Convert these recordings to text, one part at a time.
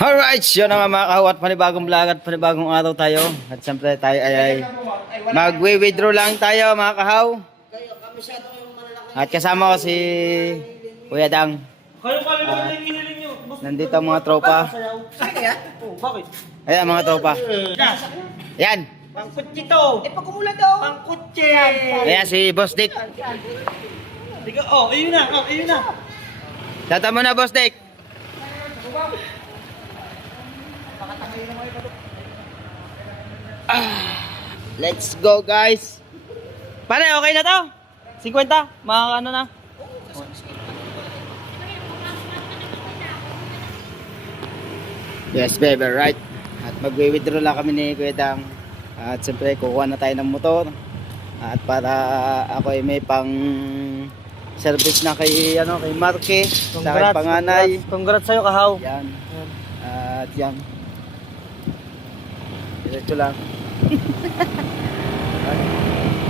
Alright, yun ang mga kahawat, panibagong vlog at panibagong araw tayo. At siyempre tayo ay magwi-withdraw lang tayo mga kahaw. At kasama ko si Kuya Dang. Nandito ang mga tropa. Bakit? Ayan mga tropa. Ayan. Pangkutsi to. Pagkumulan daw. Pangkutsi. Ayan si Boss Dick. Ayun na. Ayun na. Tata mo na Boss Dick. Let's go guys. Pare, okay na to? 50? Mga ano na? Yes baby, right. At magwi-withdraw lang kami ni Kuya Dang. At siyempre kukuha na tayo ng motor. At para ako ay may pang service na kay kay Marque, sa aking panganay. Congrats sa'yo, kahaw. Yan. At yan. Diretso lang.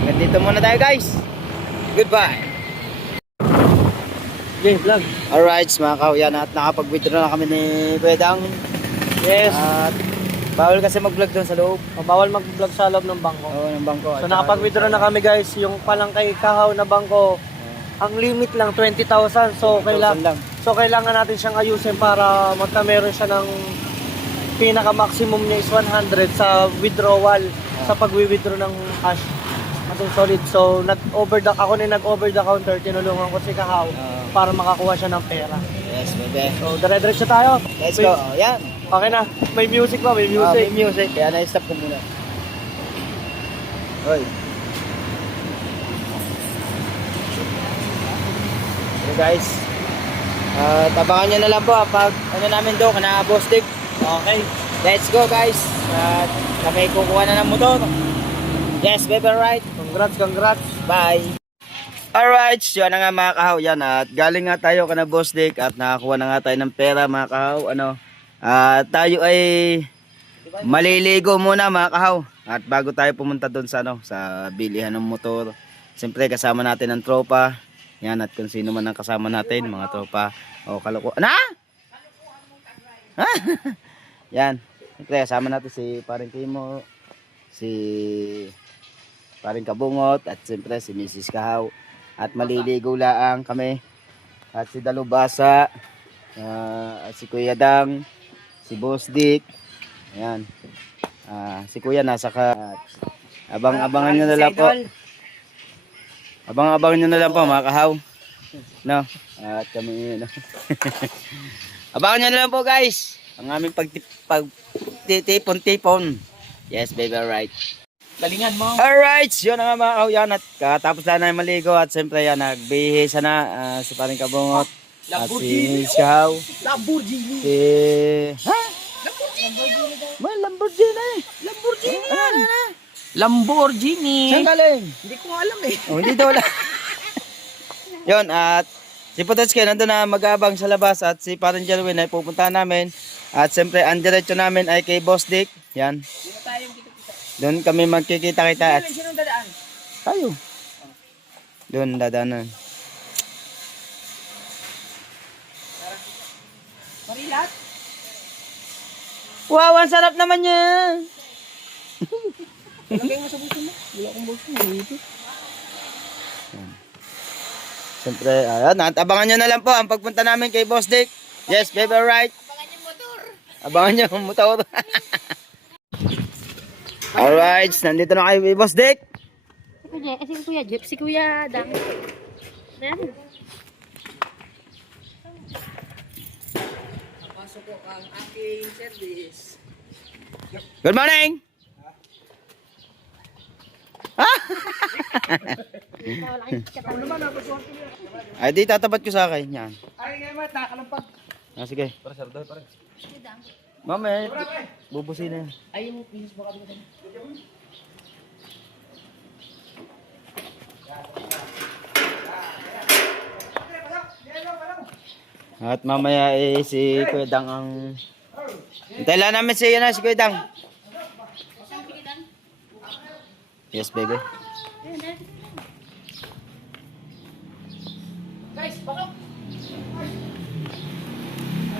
Ganito muna tayo guys. Goodbye. Okay, vlog. Alright mga kahuyan, at nakapag-withdraw na kami ni Kuya Dang. Yes. At bawal kasi mag-vlog doon sa loob. Bawal mag-vlog sa loob ng bangko. Oo, ng bangko. So nakapag-withdraw na kami guys. Yung palang kay kahaw na bangko, ang limit lang 20,000. So 20,000 lang. kailangan natin siyang ayusin para magka-meron siya ng pinaka-maximum niya is 100 sa withdrawal, sa pag-withdraw ng cash. Ating solid. So ako na nag-over the counter, tinulungan ko si kahaw para makakuha siya ng pera. Yes, bebe. So dire-diretso tayo. Let's go. Yan. Okay na. May music ba? May music. May music. Kaya na-stop ko muna. Hoy. So guys. Tabangan nyo na lang po pag namin doon, kana Boss Dick. Okay. Let's go guys. At kami kukuha na ng motor. Yes, baby, right. Congrats. Bye. Alright, yun na nga mga kahaw. Yan, at galing nga tayo kana Boss Dick at nakakuha na nga tayo ng pera mga kahaw. Tayo ay maliligo muna mga kahaw. At bago tayo pumunta doon sa sa bilihan ng motor, siyempre kasama natin ang tropa. Yan, at kung sino man ang kasama natin, mga tropa o kaloko. Ano? Ha? Yan. Siyempre kasama natin si Paring Kimo, si Paring Kabungot, at siyempre si Mrs. Kahaw. At maliligo lang kami. At si Dalubasa, at si Kuya Dang, si Boss Dick. Ayan. Si Kuya nasa abang-abangan nyo na lang po. Abang-abangan nyo na lang po mga kahaw. No? At kami abangan nyo na lang po guys. Ang aming pagtitipon-tipon. Yes baby, alright. Galingan mo. Alright, yun na nga mga kahuyan. At katapos na namin maligo. At siyempre yan, nagbihisa na si Paring Kabungot. At si Miss Kahaw. Lamborghini. Ha? May Lamborghini. Lamborghini. Saan galing? Hindi ko alam eh. Oh, hindi daw wala. Yun, at si Pototski nandun na mag-aabang sa labas. At si Paring Jerwin ay pupuntahan namin. At siyempre, ang diretso namin ay kay Boss Dick. Yan. Doon kami magkikita-kita. At Sinong dadaan? tayo. Doon dadaanan. Marilat? Wow, ang sarap naman niya. Lagay mo sa buto mo. Wala akong buto mo. Siyempre, ayan, at abangan nyo na lang po ang pagpunta namin kay Boss Dick. Yes, baby, right. Abangan yung motor. Abangan nyo ang motor. Alright, nandito na kayo kay Boss Dick. Si Kuya Jeep, si Kuya Dang. Ayan. Napasok ko ang aking service. Good morning. Ay, di tatapat ko sa akin. Yan. Ay, nga mata, kalampag. Sige. Mama, bubusin na yan. Ay, yung pinis baka mo. At mamaya si Kuya Dang ang... Hintay lang namin si Kuya Dang. Yes, baby. Guys, pasok.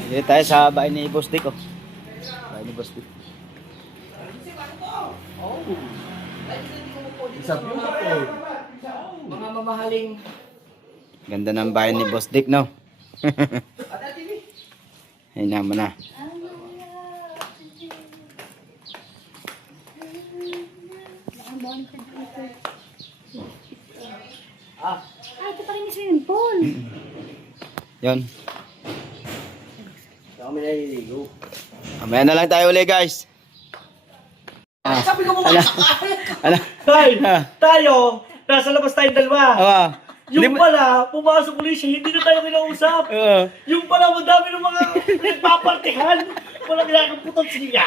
Dito tayo sa bahay ni Boss Dick. Oh. Bahay ni Boss Dick. Mga mamahaling. Ganda ng bahay ni Boss Dick, no? Ay naman na. Ah, ito pa rin yung swimming pool. Yon. Kami naliligo. Mamaya na lang tayo uli, guys. Sabi ko mo Ala. Ala. Tay, Ah. tayo, nasa labas tayong dalawa. Awa. Yung pala, pumasok ulit siya, hindi na tayo kinausap. Yung pala, madami ng mga nagpapartihan. Walang kinakaputan siya.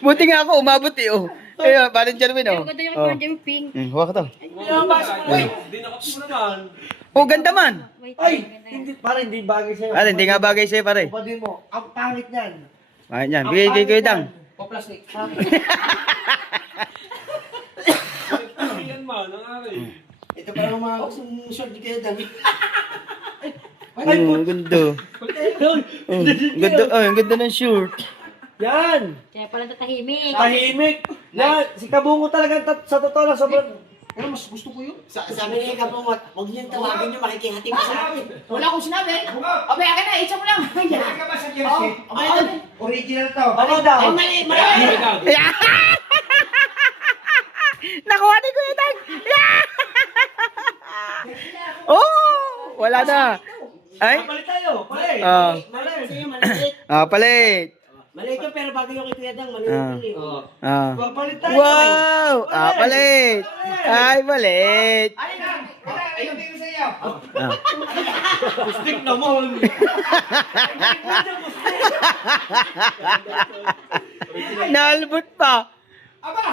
Buti nga ako, umabot eh, oh. Ayun, parang Jerwin, oh. Ang ganda yung Oh. corn jumping. Huwag ka to. Hindi na kasi mo naman. Oh, ganda man. Wait, Ay, ganda yan. hindi, parang hindi bagay sa'yo. Ah, hindi nga bagay sa'yo, pare. Upad mo, ang pangit niyan. Ayan yan, bigay kay Kuya Dang. Paplastic. Ito parang mga short ni Kuya Dang. Ang ganda. Oh, ganda, ang ganda ng shirt. Yan! Kaya pala tatahimik. Tahimik! Yan! Si Kabungo talaga sa totoo lang sobrang... Pero mas gusto ko yun. Sabi niya Kabungo, huwag niyang tawagin niyo, makikihati mo sa akin. Wala akong sinabi. Abay, akin na, itsa mo lang. Wala ka ba sa jersey? Abay, abay. Original to. Ano daw? Ay, mali, mali. Nakuha ni Kuya Dang. Oh, wala na. Ay? Palit tayo! Palit! Ah, Maliit sa'yo, maliit. palit. Maliit yun, pero bago yung kay Kuya Dang, maliit Ah. yun eh. Ah. Palit tayo! Wow! Palit. Ay, palit. Ayun, tingin sa iyo. Ah. Stick naman! Nalbot pa. Aba,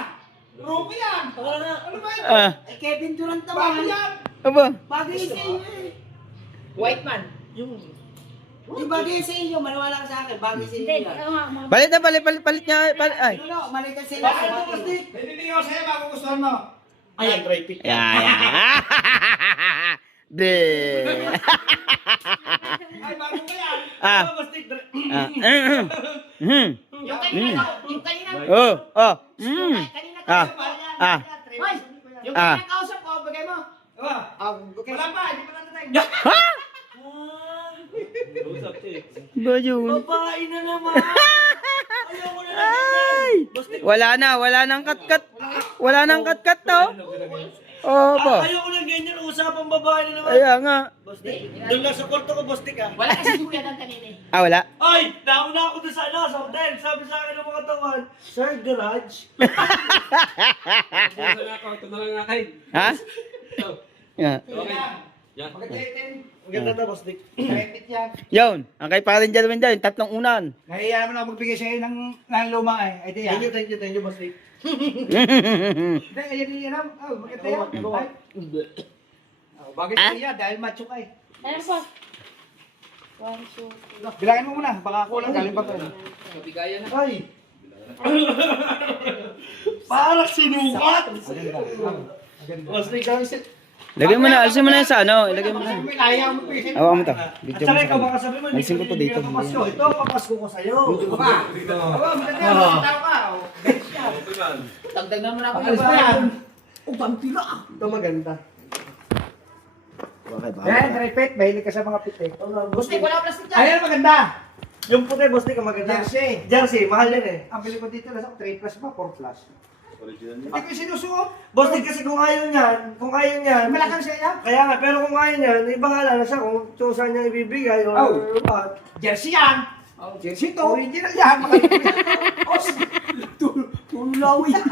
Ruby yan. Ano ba yun? Ah, Eh, Kevin Durant Bago naman. yan. aba. Bago yun sa iyo eh. White man. Yung bagay sa iyo, maniwala ka sa akin, bagay sa iyo Hindi, yan. oo nga, mga... Palit na, palit niya. Ay. No, maliit sa iyo. Bakit ito, Rusty? Hindi ko sa'yo, bago gustuhan mo. Ayan, try pick. Yan. Be. Ay, bago ba yan? Ah. Yung kanina, yung kanina. Oh, oh. Kanina Ah. kausap ko. Ah. Hoy, yung Ah. kanina kausap ko, bagay mo. Aba, Okay. wala pa, hindi pa natin. Ha? Ba yun? Babae na naman! Ayoko na lang. Ay! Wala nang kat-kat. Wala nang kat-kat to. Oh, ba? Ayoko na ganyan, usapang babae na naman. Kaya nga. Bostik, doon lang sa kwarto ko, Bostik ah. Wala kasi Kuya Dang kanina eh. Ah, wala? Ay, nauna ako doon sa ano, sa hotel. Sabi sa akin ng mga tawad, Sir, garage. Ha? Yeah. Ang ganda na, Bostik. Repit yan. Yun, ang kay parin dyan naman dyan, tatlong unan. Nahiya naman ako magbigay sa'yo ng luma eh. Ay, di yan. Thank you, Bostik. Hindi, ayan yan. Oh, maganda yan. Ay. Oh, bagay sa'yo yan, dahil macho ka eh. Ayan po. 1, 2, Bilangin mo muna, baka kulang galing pa to. Ay! Parang sinukat! Bostik, kami si... Lagay mo na, alisin mo na yan sa ano. Ilagay mo na. May ayaw mo pisin. Hawa mo to. At Video mo saka sa ikaw kanya. baka sabi mo, Alisin ko to dito. Papasko. Ito ang papasko ko sa'yo. Aba, aba, maganda yan. Maganda ka. Oh. Dagdagan mo na ako Alis pa yan. pampila. Ito maganda. Yan, repeat. Mahilig ka sa mga pitik. Bostik, wala plastic dyan. Ayan, maganda. Yung puti, Bostik, ang maganda. Jersey. Jersey, mahal yan eh. Ang bili ko dito, nasa 3 plus ba? 4 plus. Hindi ko sinusuot. Bostik kasi kung ayaw niyan, Malakang siya yan. kaya nga, pero kung ayaw niyan, ibahala na siya kung saan niya ibibigay or Oh. what. Jersey yan. Jersey to. Original yan. Tulaw yan.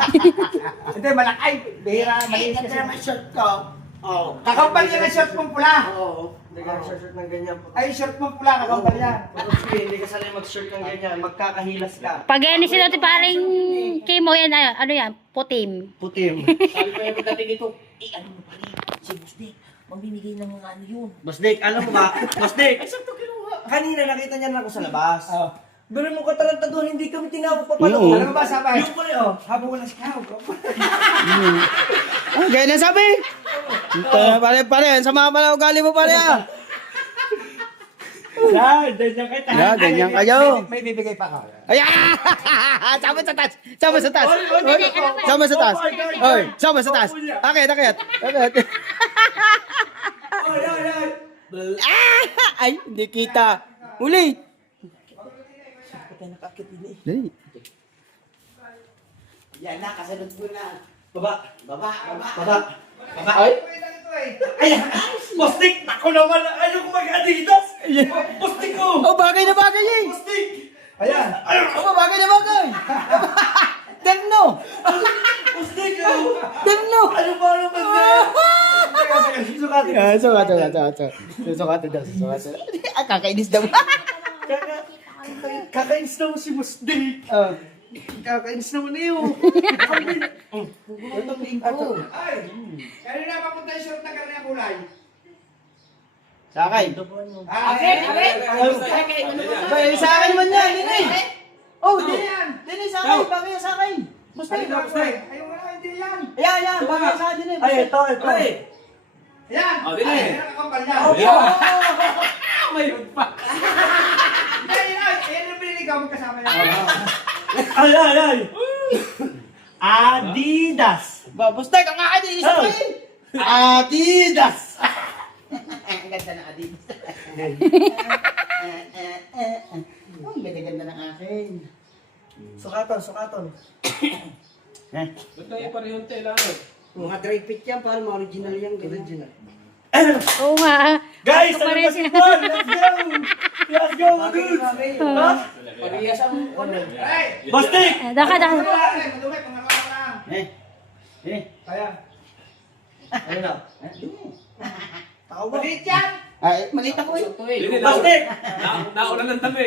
Hindi, malakay. Bihira, malinis kasi. naman shirt ko. Oo. Kakampal niya ng shirt mong pula. Oo. Hindi ka shirt ng ganyan. Ay, shirt mong pula, kakampal yan. Sige, hindi ka sanay mag-shirt ng ganyan, magkakahilas ka. Pag yan si Dati paring Kimo yan, ano yan, putim. Putim. Sabi ko yung dating ito, ano mo pala, si Bostik, mamimigay ng mga ano yun. Basdik, alam mo ba? Basdik! Kanina nakita niya na ako sa labas. Pero nung katarantaduhan, hindi kami tinawag pa pala. Oo. Alam mo ba, sabay? Yung pala, oh. Habang wala si Kao. Ah, gaya na sabi. Ito na pare, ang sama pala ugali mo pare ah. Yeah, ganyan kayo. May bibigay pa ka. Ayan! Sama sa taas! Sama sa taas! Sama sa taas! Oy, sama sa taas! Akit, akit! Akit! Ah! Ay, hindi kita! Ulit! Dali. Yan na, kasunod mo na. Baba. Baba. Baba. Ay. Ayan. Postik. Ako naman. Ayaw ko mag-Adidas. Postik ko. Oh, bagay na bagay eh! Postik. Ayan. Oh, bagay na bagay! Terno! Postik ko. Terno! Ano ba naman na? Susukatin. Ah, sukatin daw. Ah, kakainis daw. Kakainis naman si Postik. Kakainis naman na yun. Ay, kanina papunta yung short na karne kulay. Sakay. Akin? Sa akin naman yan, Dini. Oh, Ano Dini. yan? Dini, sakay. Bagay yan sa akin. Basta Ay, ayun nga, hindi yan. Ayan, bagay yan sa akin, Dini. Ay, ito. Yan. Oh, dili. Ay, yan ang kapal niya. Mayroon pa. Yan yung pinili ka, magkasama yan. Ay. Adidas. Basta, kakainis sa akin. Adidas. Ang ganda ng Adidas. Ang ganda ng akin. Sukaton. Mga dry fit yan, parang mga original yan. Original. Oo nga. Guys, Ito pa ano rin ba sila. si Paul? Let's go, mga dudes. Ha? Parehas ang Ay! Bastik! Daka. Madumi, pangalawa lang. Kaya. Ayun na. Maliit yan. Ay, maliit ako eh. Bastik! Nauna ng dami.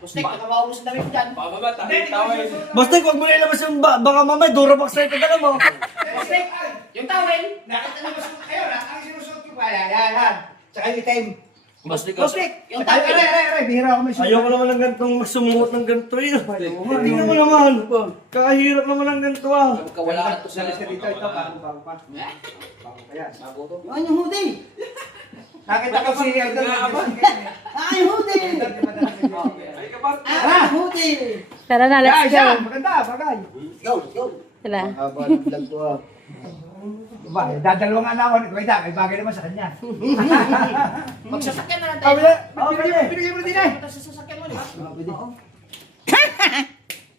Pustik, nakamaubos na rin dyan. Pababa, Hindi, tayo. Bastik, huwag mo na ilabas yung baka mamay, Durabox na ito dala mo. Pustik, yung towel. Nakita niyo ba suot kayo? Ang sinusuot ko pa. Yan. Tsaka yung itim. Bastik, Pustik, yung towel. Aray, bihira ako may suot. Ayoko naman ng ganitong sumuot ng ganito yun. Tingnan mo naman. Kakahirap naman ng ganito ah. Kawala ka to sa Salis ka dito, ito, bago pa. Bago pa yan. Ano yung hoodie? Nakita ko si Idol. Ah, yung hoodie! Ah, hoodie! Tara na, let's Guys, go. yan. Maganda, bagay. Go. Tara. Haba ng vlog ko ah. Diba, dadalawa nga na ako. May bagay naman sa kanya. Magsasakyan na lang tayo. Binigay mo din eh. Punta sa sasakyan mo.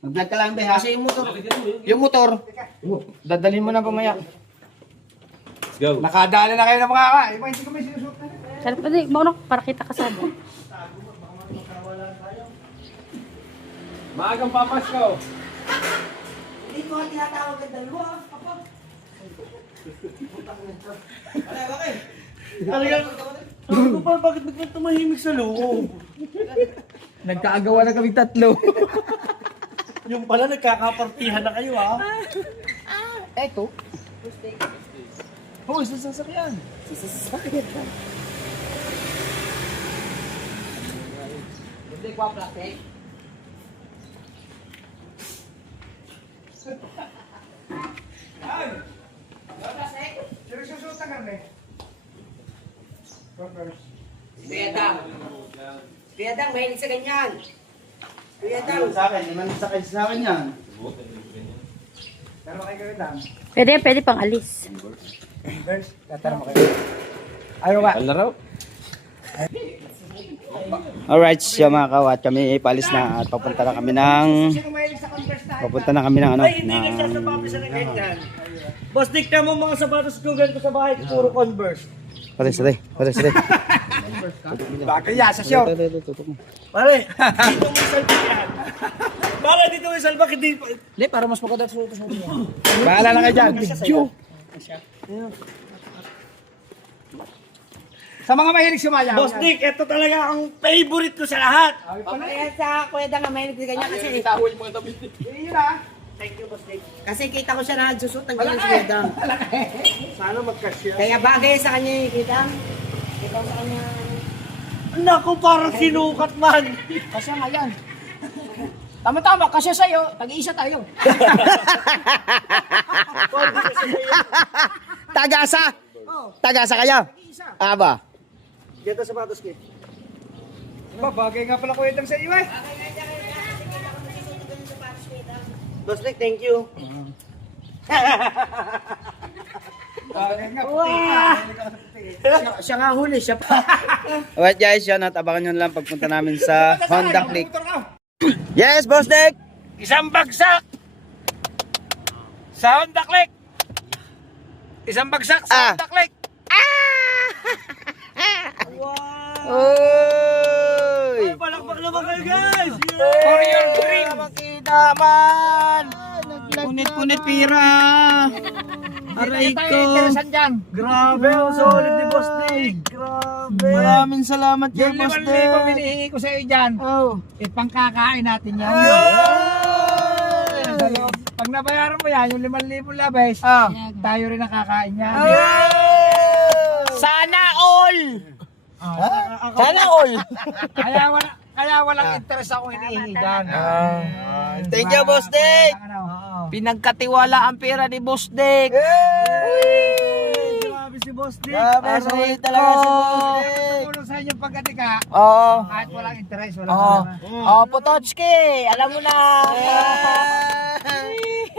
Mag-vlog ka lang, be ha? Kasi yung motor. Yung motor, dadalhin mo na pamaya. Let's go. Nakadala na kayo ng mga ka. Iba hindi ko may sinusuot na. Tara, pwede, maunok, para kita kasama. Maagang papasko. Hindi ko nga tinatawag ang dalawa. Ano pa, bakit biglang tumahimik sa loob? Nagkaagawa na kami tatlo. Yung pala, nagkakapartihan na kayo ah. Eto. Oo, sa sasakyan. Hindi ko ang plastic. Sino susuot na karne? Converse. Kuya Dang, mahilig sa ganyan. Kuya Dang. Sa akin, naman sa akin yan. Pero kay kayo lang. Pwede pang alis. Converse. Tatara mo kayo. Ayaw ba? Alaraw. Alright, siya mga kawat, kami ipalis na at papunta na kami ng Sino mahilig sa Converse na? papunta na kami ng ano, Ay, hindi ng nagsasapatos sa ganyan. Boss, tignan mo mga sapatos ko ganito sa bahay, puro Converse. Pare. Bagay yan sa short. Pare, dito mo salbak yan. Pare, dito mo salbak, hindi. Hindi, para mas maganda sa utos mo. Bahala na kayo dyan. Video. Sa mga mahilig sumaya. Boss Nick, ito talaga ang favorite ko sa lahat. Kaya sa Kuya Dang, mahilig sa ganyan kasi. Yun ah. Kasi kita ko siya na nagsusot ng ganyan sa Kuya Dang. Sana magkasya. Kaya bagay sa kanya yung kita. Kita ko sa kanya. Naku, parang sinukat man. Kasya nga yan. Tama-tama, kasya sa'yo. Tag-iisa tayo. Tagasa. Tagasa kayo. Aba. Dito sapatos ko. Ba, bagay nga pala kuya sa iyo eh. Boss Nick, thank you. Bagay nga. Siya nga huli, siya pa. Alright guys, yan at abangan nyo lang pagpunta namin sa Honda Click. Motor ka. Yes, Boss Dick! Isang bagsak sa Honda Click. Isang bagsak sa Honda Click. Uy! Palakpak naman kayo guys! For your dream. Makita man! Punit-punit pira! Aray ko! Grabe, ang solid ni Boss Nick. Grabe. Maraming salamat kay Yung Boss 5,000 Dick! hinihingi ko sa iyo dyan. Oh! Ipangkakain natin yan. Sa loob. Pag nabayaran mo yan, yung 5,000 labes, tayo rin nakakain yan. Sana all! Sana all! Kaya walang interest ako hinihingi dyan. Thank you, Boss Dick! Pinagkatiwala ang pera ni Boss Dick. Grabe si Boss Nick. Grabe, solid talaga si Boss Dick! Tulong sa inyong pagkatika, Oo. kahit walang interest, walang Oo. problema. Oh, Potocki, alam mo na.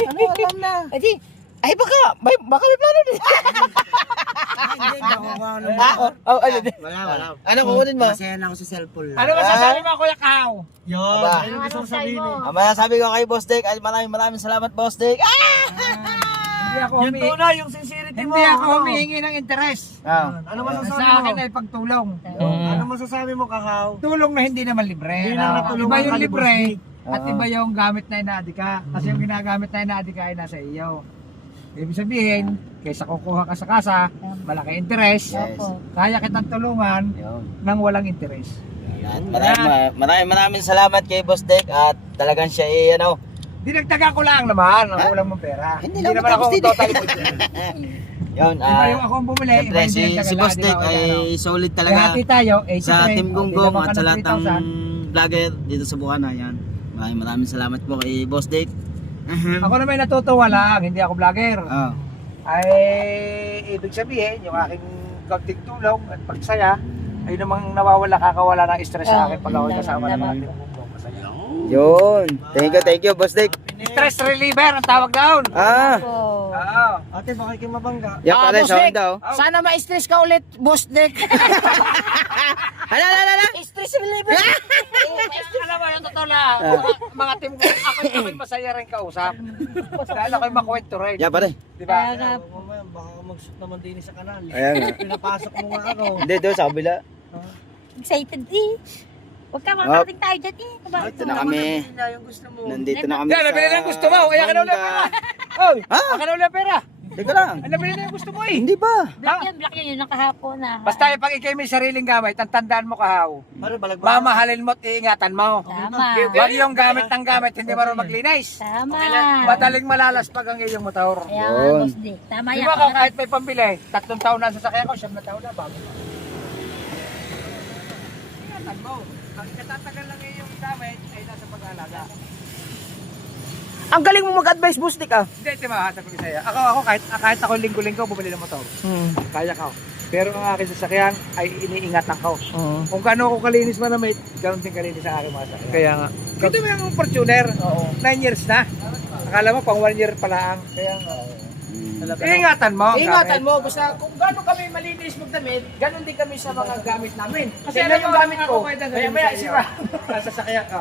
Ano, alam na? Ay baka may plano din. Oh, ano din? Wala. Ano kukunin mo? Masaya na ako sa cellphone lang. Ano masasabi mo, Kuya Kao? Yun. Aba. Ayun ang gusto kong sabihin eh. Ang masasabi ko kay Boss Dick ay maraming salamat, Boss Dick. Hindi ako Yung humihingi. tunay, yung sincerity mo. Hindi ako humihingi ng interest. Ano masasabi Sa akin mo? ay pagtulong. Ano masasabi mo, Kakaw? Tulong na hindi naman libre. Hindi lang natulungan Iba yung ka ni libre Boss Nick. at iba yung gamit na inaadika. Kasi yung ginagamit na inaadika ay nasa iyo. Ibig sabihin, kaysa kukuha ka sa kasa, malaki interest, Yes. kaya kitang tulungan Yun. ng walang interest. Maraming salamat kay Boss Dick at talagang siya ay ano. Dinagdagan ko lang naman ang kulang mong pera. Hindi lang naman matapos ako din. totally good. Yun, Iba yung ako ang bumili, iba siyempre yung si dinagdagan Boss lang, Dick di ba? ay solid Kaya talaga hati tayo, sa Team Gonggong at sa lahat ng 3,000. vlogger dito sa Bukana. Yan. Maraming salamat po kay Boss Dick. Ako na may natutuwa lang, hindi ako vlogger. Oh. Ay ibig sabihin, yung aking kaunting tulong at pagsaya ay namang kakawala ng stress sa akin pag ako kasama ng mga tinubumbong masaya. Yun. Thank you, Boss Dick. Stress reliever ang tawag doon. Oh. Oo. Ate, baka kayo mabangga. Yan Ah, pala Boss sa Dick. Honda. Oh. Sana ma-stress ka ulit, Boss Dick. Hala. Stress reliever. Alam mo, yung totoo lang, mga team ko, ako'y masaya rin kausap. Dahil ako'y makwento rin. Yan pala. Di ba? Mamaya, baka mag-shoot naman din sa kanal. Ayan nga. Pinapasok mo nga ako. Hindi, doon sa kabila. Excited eh. Huwag ka makarating tayo dyan eh. Ito na kami. Yung gusto mo. Nandito na kami Yan, nabili na yung gusto mo. Kaya ka na ulit pera. Oy, ka na ulit pera. Teka lang. Ay, nabili na yung gusto mo eh. Hindi ba? Black yan yun ang kahapon na. Basta pag ikay may sariling gamit, ang tandaan mo kahaw. Ano, balagbaga? Mamahalin mo at iingatan mo. Tama. Huwag yung gamit ng gamit, hindi marunong maglinis. Tama. Madaling malalaspag ang iyong motor. Kaya nga, Yun. Boss Dick. Tama Di yan. ba kung kahit may pambili, 3 taon na sa sasakyan ko, 7 na taon na, bago. Ingatan mo. Ang katatagal lang yung gamit ay nasa pag-aalaga. Ang galing mo mag-advise, Boss Dick ah. Hindi, tima, sabi ko sa'yo. Ako kahit ako linggo-linggo bumili ng motor. Kaya ko. Pero ang aking sasakyan ay iniingatan ko. Kung gaano ko kalinis manamit, ganoon din kalinis sa aking mga sasakyan. Kaya nga. Ito mo yung Fortuner, 9 years na. Akala mo pang 1 year pa lang. Kaya nga. Ingatan mo. ang Ingatan gamit. mo, basta kung gaano kami malinis magdamit, ganon din kami sa mga gamit namin. Kasi Tingnan alam yung gamit ko, Kaya maya sira. Sa sasakyan ko.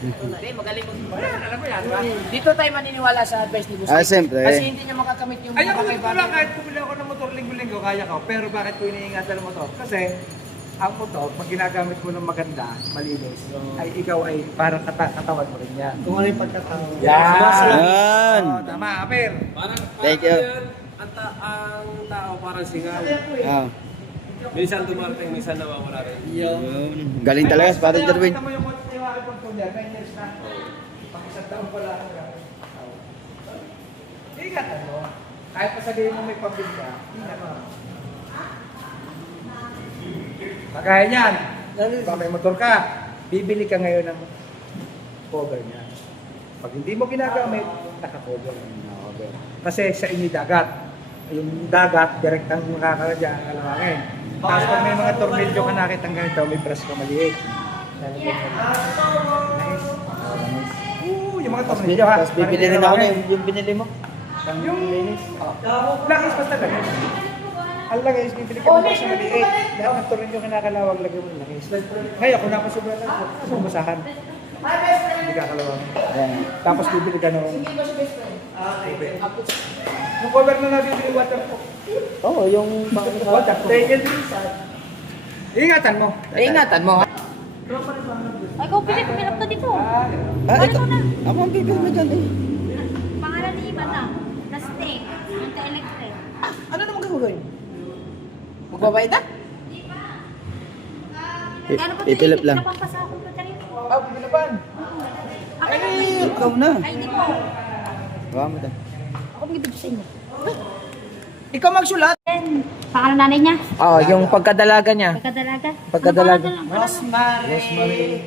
Hindi, magaling mag- Alam mo yan, ba? Dito tayo maniniwala sa advice ni Boss Ah, Dick. siyempre. Kasi hindi niya makakamit yung Ayaw ko kakaiba. lang kahit bumili ako ng motor linggo-linggo, kaya ko. Pero bakit ko iniingatan ng motor? Kasi ang motor, pag ginagamit mo ng maganda, malinis, ay ikaw ay parang katawan mo rin yan. Kung ano yung pagkatao. Yan. Oh, tama, Aper. Thank you. Ang tao parang singaw. Ah. Minsan dumarating, minsan nawawala rin. Yun. Galing talaga sa Father Jerwin. Kita mo yung aking pagtunya, 9 years na. Pag 1 taon pa lang ang gamit. Ingatan mo. Kahit pa sabihin mo may pambili ka, ingatan mo. Kagaya niyan, kung may motor ka, bibili ka ngayon ng cover niya. Pag hindi mo ginagamit, naka-cover ng cover. Kasi sa inyo dagat. Yung dagat, direktang makakadya ang kalawangin. Tapos pag may mga tornilyo ka nakitang ganito, may brush ka maliit. Yung mga tornilyo ha. Tapos bibili rin ako yung binili mo. Yung langis basta ganun. Ang langis, bibili ka ng brush na maliit. Lahat ng tornilyo kinakalawag, lagyan mo ng langis. Ngayon, kung napasubra lang, sumasahan. Hindi kakalawag. Ayan. Tapos bibili ka ng tubig. Yung cover na nabibili, waterproof. Oo, yung Waterproof. Ingatan mo. ingatan mo. Ay, ikaw pinip ka dito. Ito. Ako ang bibili mo dyan eh. Pangalan ni Iba na. Na snake. Anti-electric. Ano naman gagawin? Magbabayad na? Gano'n ba Ipilip lang. Napampasa ako pa tayo. Ah, binilaban. Ako na. Ikaw na. Ay, hindi po. Gawa mo dyan. Ako mag-ibig sa inyo. Ikaw magsulat. Then, pangalan nanay niya. Yung pagkadalaga niya. Pagkadalaga. Pagkadalaga. Ano pangalan? Rosemary.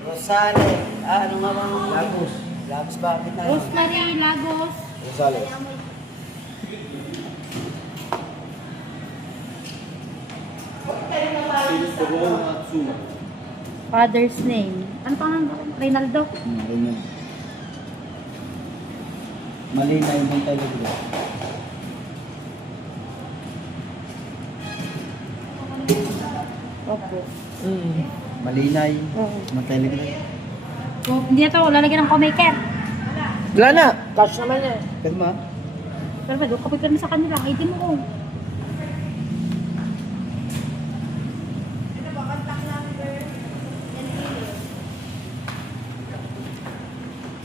Rosale. Ano nga bang? Lagos. Lagos ba? Rosemary Lagos. Rosales. Father's name. Ano pangalan? Reynaldo. Mali na yung telegram. Opo. Malinay. Matelegram. So, hindi na ito. Lalagyan ng co-maker. Wala na. Cash naman niya. Kalma. Pero ba, kapag kami sa kanila, ID mo ko.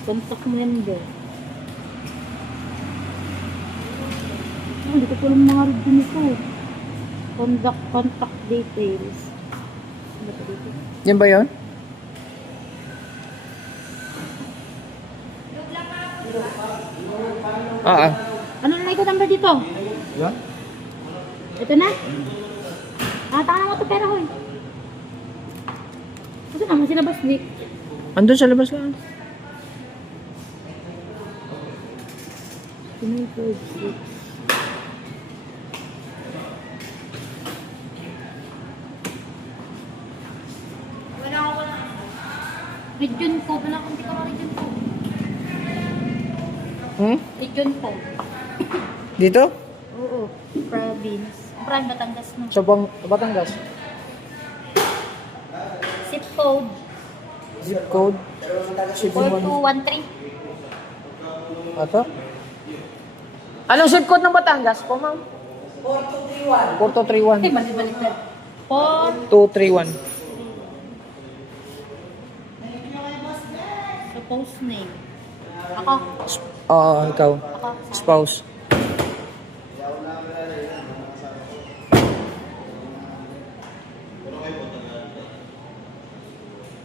Contact member. Hindi ko palang mga review nito. Contact details. Ano ba dito? Yan ba yun? Ano na ko number dito? Yan? Ito na? Taka mo ito pera ko eh. Ito naman sinabas di. Andun sa labas lang. Region code. Wala akong tika region code. Region code. Dito? Oo. Province. Brand Batangas no. Sa Batangas. Zip code. Zip code. 4213. Ato? Anong zip code ng Batangas po, ma'am? 4231. Ay, balik na. 4. 231. Suppose name. Ako. Ikaw. Ako. Spouse.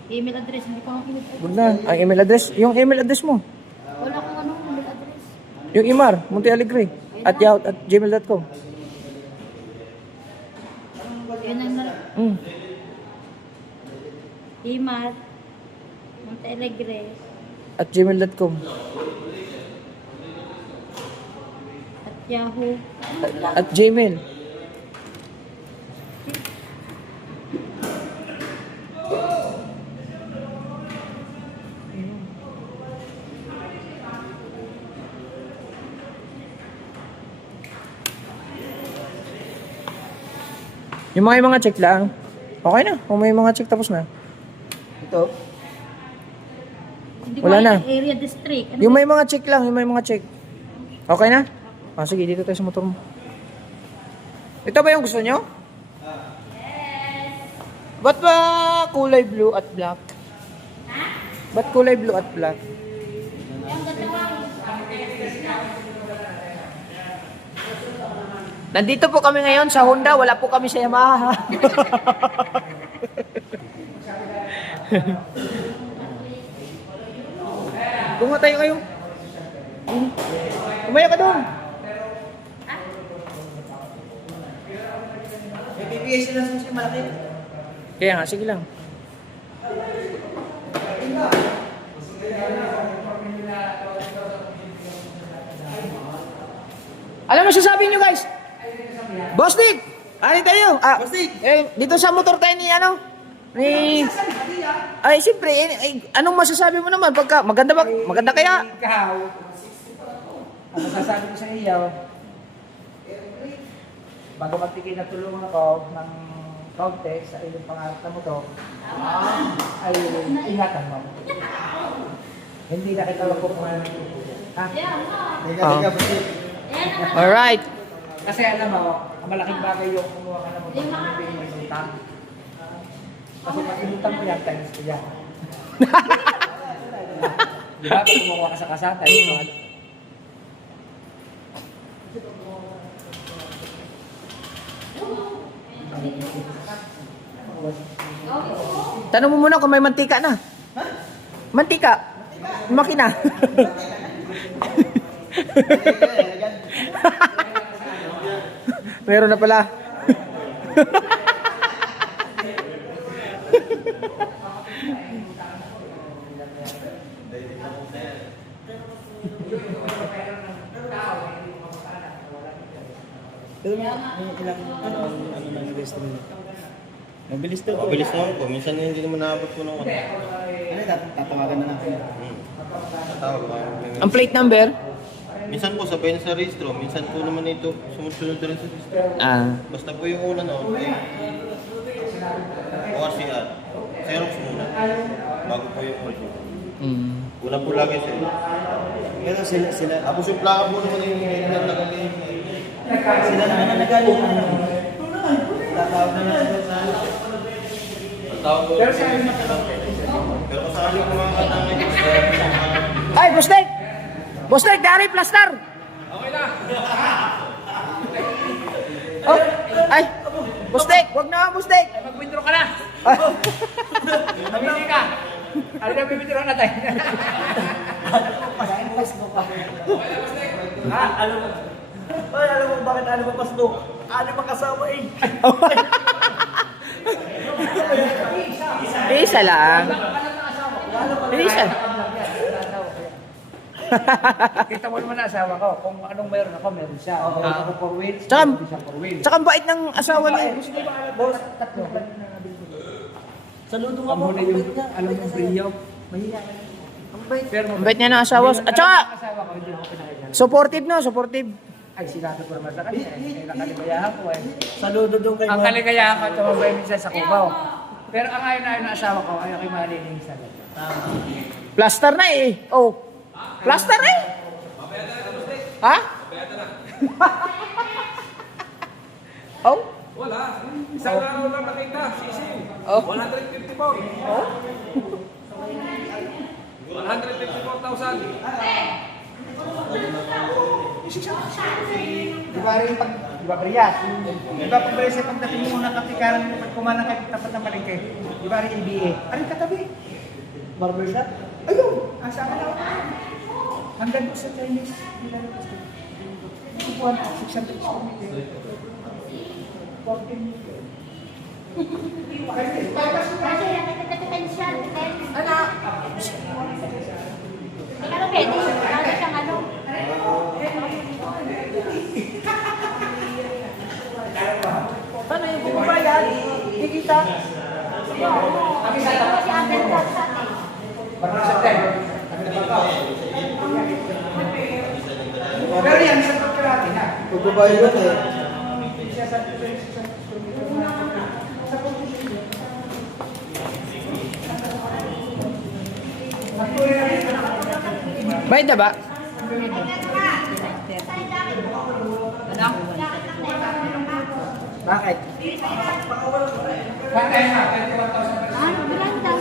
Email address. Hindi ko ang email address. Huwag na. Ang email address. Yung email address mo. Wala akong email address. Yung Imar. Monte Alegre. At gmail.com. Yun ang Imar. Monte Alegre. At gmail.com. At Yahoo. At Gmail. Yung mga check lang. Okay na. Kung may mga check tapos na. Ito. Hindi Wala ko na. alam, area district. Ano Yung may mga check lang. Yung may mga check. Okay na? Sige, dito tayo sa motor mo. Ito ba yung gusto nyo? Ba't ba kulay blue at black? Ba't kulay blue at black? Nandito po kami ngayon sa Honda, wala po kami sa Yamaha. Bunga tayo kayo. Umaya ka doon. May bibigay sila sa susi malaki. Kaya nga, sige lang. Alam mo sasabihin nyo guys? Boss Nick, Ano tayo? Dito sa motor tayo ni ano? Ni... Ay, siyempre, anong masasabi mo naman? Pagka, maganda ba? Maganda kaya? Ikaw, ang masasabi ko sa iyo, bago magtigil na tulungan ako ng kaunti sa iyong pangarap na motor, ay ingatan mo. Hindi na kita wag ko pangalan ng tutulong. Ha? Alright. Kasi alam mo, ang malaking bagay yung kumuha ka ng motor na may utang. Kasi pag inutang mo yan, times ko yan. Di ba? Pag kumuha ka sa kasata, Tanong mo muna kung may mantika na. Mantika? Makina. Meron na pala. Mabilis naman po. Minsan hindi naman naabot po ng ano. Tatawagan na natin. Tatawag pa. Ang plate number? Minsan po sabay na sa registro. Minsan po naman ito sumunod rin sa registro. Basta po yung una noon ay ORCR. Xerox muna. Bago po yung audio. Una po lagi sila. Pero sila. Tapos yung plaka po naman yung nagtagal Sila na nagaling. Tatawag na natin sa pero sa akin pero sa akin mga katangay Ay, Bustek! Bustek, dari plaster! Okay na. Oh, ay, Bustek! Wag na, Bustek! mag-withdraw ka na. Namili ka. Ano na bibitiraw natin? Alam mo bakit ano ba pasdo? Ano ba kasama eh? Isa lang. Isa. Kita mo naman ang asawa ko. Kung anong meron ako, meron siya. Kung ako 4 wheels, Tsaka- hindi siya 4 wheels. Tsaka ang bait ng asawa niya. Boss, tatlo. Saludo nga Ang po. huli yung, alam mo, brilyo. Mahiya. Ang bait. Pero Ang bait niya ng asawa. At tsaka, ang asawa ko, hindi ako pinakailan. supportive no, supportive. Ay, sinabi ko naman sa kanya. Eh, nakaligayahan ko eh. Saludo doon kay Ang kaligayahan ko, tumabay minsan sa Cubao. Pero ang ayaw na asawa ko, ayaw kay maliling sa Plaster na eh. Oh. Plaster eh. Ha? Oh. Wala. Isang araw lang nakita. Sising. Oh. 154. Oh. 154,000. Di ba rin pag, di ba Brias? Di ba pag Brias, pagdating mo ng kapikaran mo, pag kumanang kayo tapat ng malingke, di ba rin EBA? Aring katabi. barbershop. Ayun! Ang sa akin ako. Hanggang doon sa Chinese, nilalabas ko. Kukuhan ako, 600 square meter. 14 meter. Anak! Ano pwede? Ano siyang ano? Paano yung bumabayad? Kikita. Ano si Uncle Johnson eh? Parang sa 10. Pero yan, sa pagkarati na. Pagbabayad ko eh. Siya sa 600 square meter. Sa pagkarati. Bayad na ba? Bakit? Patay na, 21,000. Ano? Maganda.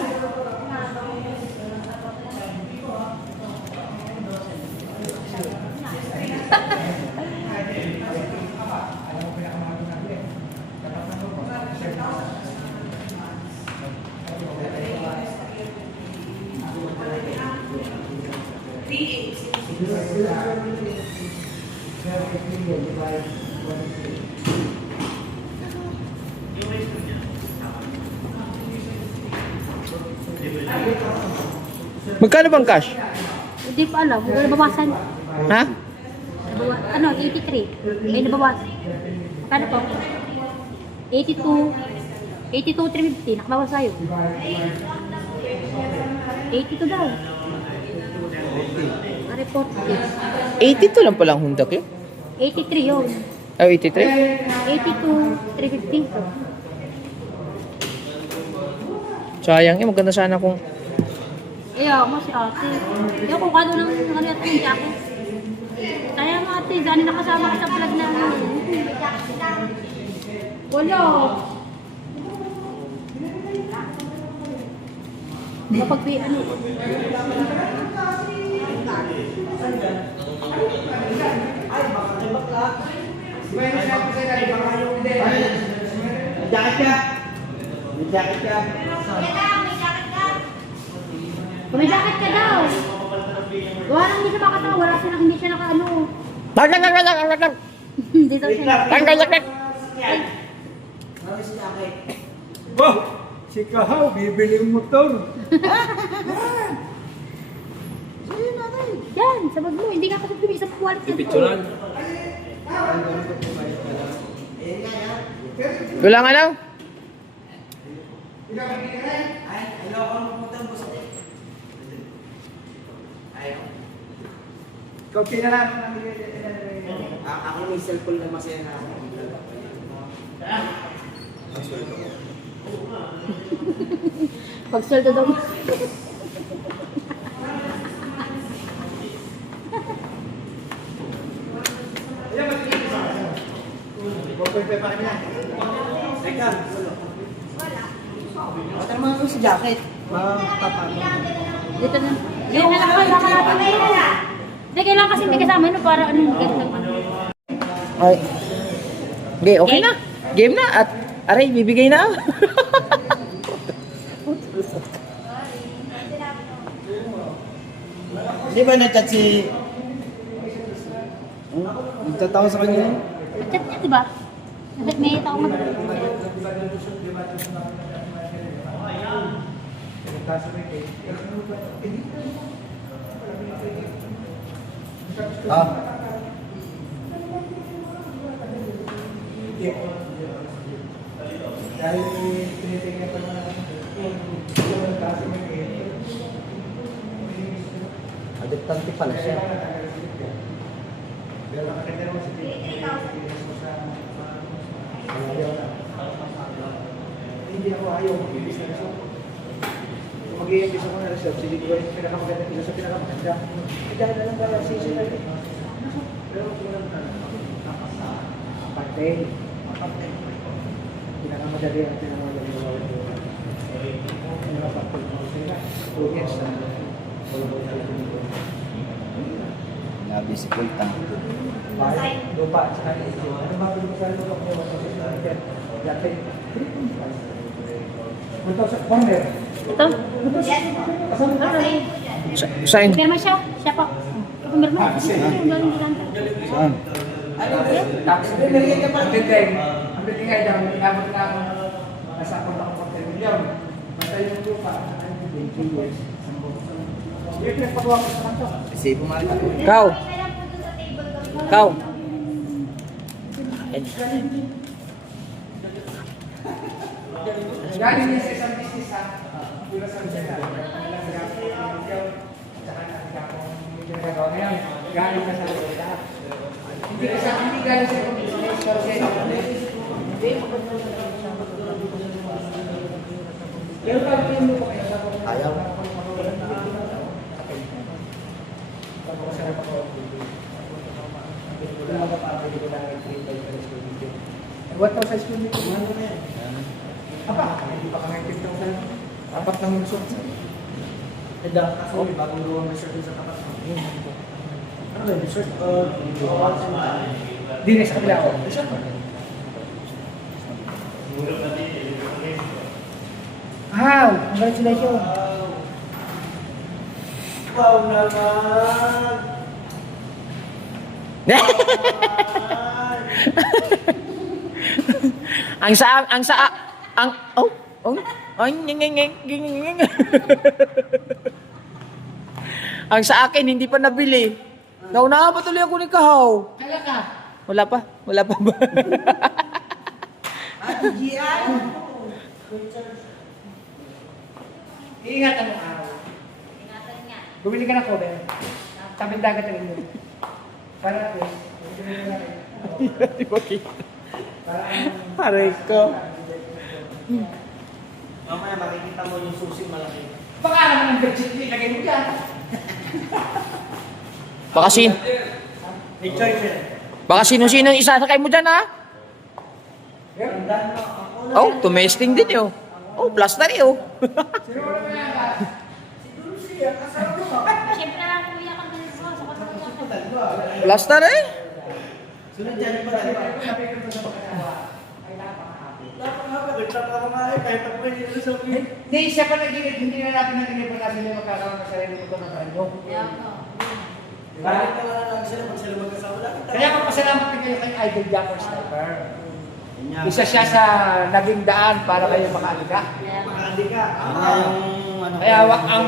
Magkano bang cash? Hindi pa alam. Wala nabawasan. Ha? Ano, 83. May nabawasan. Kano po? 82, 350. Nakabawas sa'yo. 82 daw. Report. 82 lang palang Honda yun. 83 yun. Oh, 83? 82, 350. Sayang eh, maganda sana kung... Eh, ako si ate. Hindi ako kado ng ano natin yung jacket. Kaya mo ate, dahil nakasama ka sa vlog na ano. Wala. Kapag ano. Jacket ka! May jacket ka! May jacket ka daw. Wala nang hindi siya makatawa. Wala siya hindi siya naka-ano. Hindi daw siya. Oh, si Kahaw, bibili yung motor. Yan, sa bag mo. Hindi ka kasi bibig sa wallet niya. Picturean. Wala nga lang. Ikaw pinala. Ako may cellphone na masaya na ako. Pag-sweldo daw. Teka. Wala naman ako sa jacket. Papano. Dito na. Yung kailangan natin. Hindi, kailangan kasi may kasama yun para ano, ganito. Ay. Okay, okay na. Game na. At aray, bibigay na. Di ba na-chat si... Nagtatawa sa kanya? Chat niya, diba? May tao mag... Ah. Dahil tinitingnan pa naman yung kaso ng Adiptante pala siya. pero nakakita naman si hindi ako ayaw mag-ibis na resort. Kung mag-i-ibis ako na resort, sige ko yung pinakamaganda isa sa pinakamaganda. Eh dahil na lang kaya seasonal eh. Pero kung lang aparte, pinakamadali ang pinakamadali ang bawat doon. Pinakaparte mo sila. Yes, wala ba yung Nabi si Kulta. lupa at saka ito. Ano ba yung sa lupa ko sa system? Dati, 1,000 corner. Ito? Kasama ka rin. Sign. Pirma siya. Siya po. Pirma. Saan? Tapos, ang building ay daw, inabot na ako, nasa ako na ako 10 milyon. Basta yung lupa, 20 years. Yung pinagpagawa ko sa kanto. Kasi pumalit ako. Kau. Kau. Galing niya sa isang business ha. Pula sa business ha. Ginagawa na yan. Galing ka sa lahat. Hindi galing sa isang business. Pero pag yung lupa kayo sa Ayaw. What was sa school nito? Apa? Hindi pa kami 50,000. Apat lang yung resort. Kada kasi may bagong luwang resort sa tapat. Ano yung resort? Di na sa kabila ko. Wow! Congratulations! Wow naman! Ang sa akin, hindi pa nabili. Naunahan pa tuloy ako ni Kahaw. Kaya ka? Wala pa ba? Iingatan mo araw. Bumili ka ng cover. Tabing dagat ang inyo. Para at least, Di ba kita? Aray ko. Mamaya makikita mo yung susi malaki. baka naman ang bedsheet ilagay mo dyan. Baka sino-sino ang isasakay mo dyan, ha? Oh, tumesting din yun. Oh, plaster yun. Siyempre lang kuya kami sa kapatid. Plaster eh. Sunod dyan yung padali ba? Hindi, siya pa nag-inip. Hindi na natin nag-inip na sila magkakaroon ng sarili ko ng ano. Bakit ka na lang sila pag sila magkasawala? Kaya magpasalamat na kayo kay Idol Japper Sniper. Isa siya sa naging daan para kayo makaalika. Makakandi ka. Kaya ang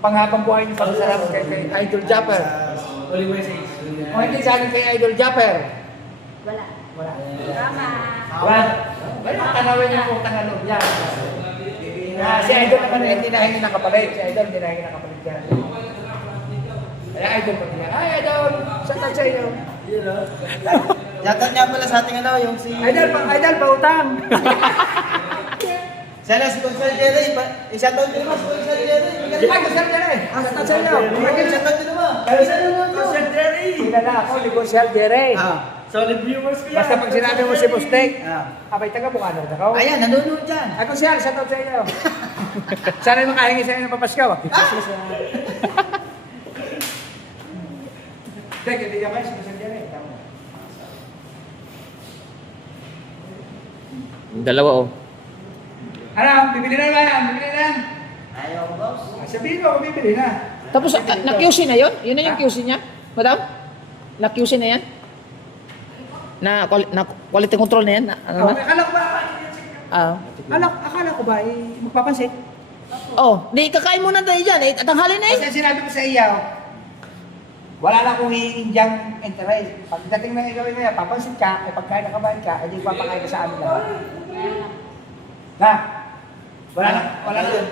panghabang buhay niyo pasasalamat kay Idol Japper. Holy message. O hindi sa akin kay Idol Japper. Wala. Wala. Tama. Wala. Wala. Tanawin yung utang na loob yan. Si Idol naman hindi nahingi ng kapalit. Si Idol hindi nahingi ng kapalit yan. Kaya Idol pa niya. Ay Idol! Shoutout sa iyo. Shoutout nga pala sa ating ano, yung si... Idol pa utang. Sana si Consol Jerry. I-shoutout din mo si Consol Jerry. Ay, Consol Jerry. Shoutout sa iyo. Shoutout din mo. Consol Jerry. Kilala ako ni Consol Jerry. Solid viewers ko yan. Basta pag sinabi mo si Bustek, Ah. abay taga Bukano na ako. Ayan, nanonood dyan. Ay, Consol, shoutout sa iyo. Sana makahingi sa iyo ng papaskaw. Teka, hindi ka kayo si Consol Jerry. Tama. Dalawa, oh. Ano, bibili na ba yan? Bibili na. Ayaw ko, boss. Sabihin mo, bibili na. Tapos, na-QC na yun? Yun na yung QC niya? Madam? Na-QC na yan? Na quality control na yan? Ano na? Akala ko ba, Ah. akala ko ba, magpapansin? Oh, di kakain muna tayo dyan. Eh, tanghali na eh. Kasi sinabi ko sa iyo, wala na akong hihingin diyang interest. Pagdating ng ikaw ngayon, papansin ka, ay pagkain na kabahin ka, hindi papakain ka sa amin lahat. Na? Wala na yun.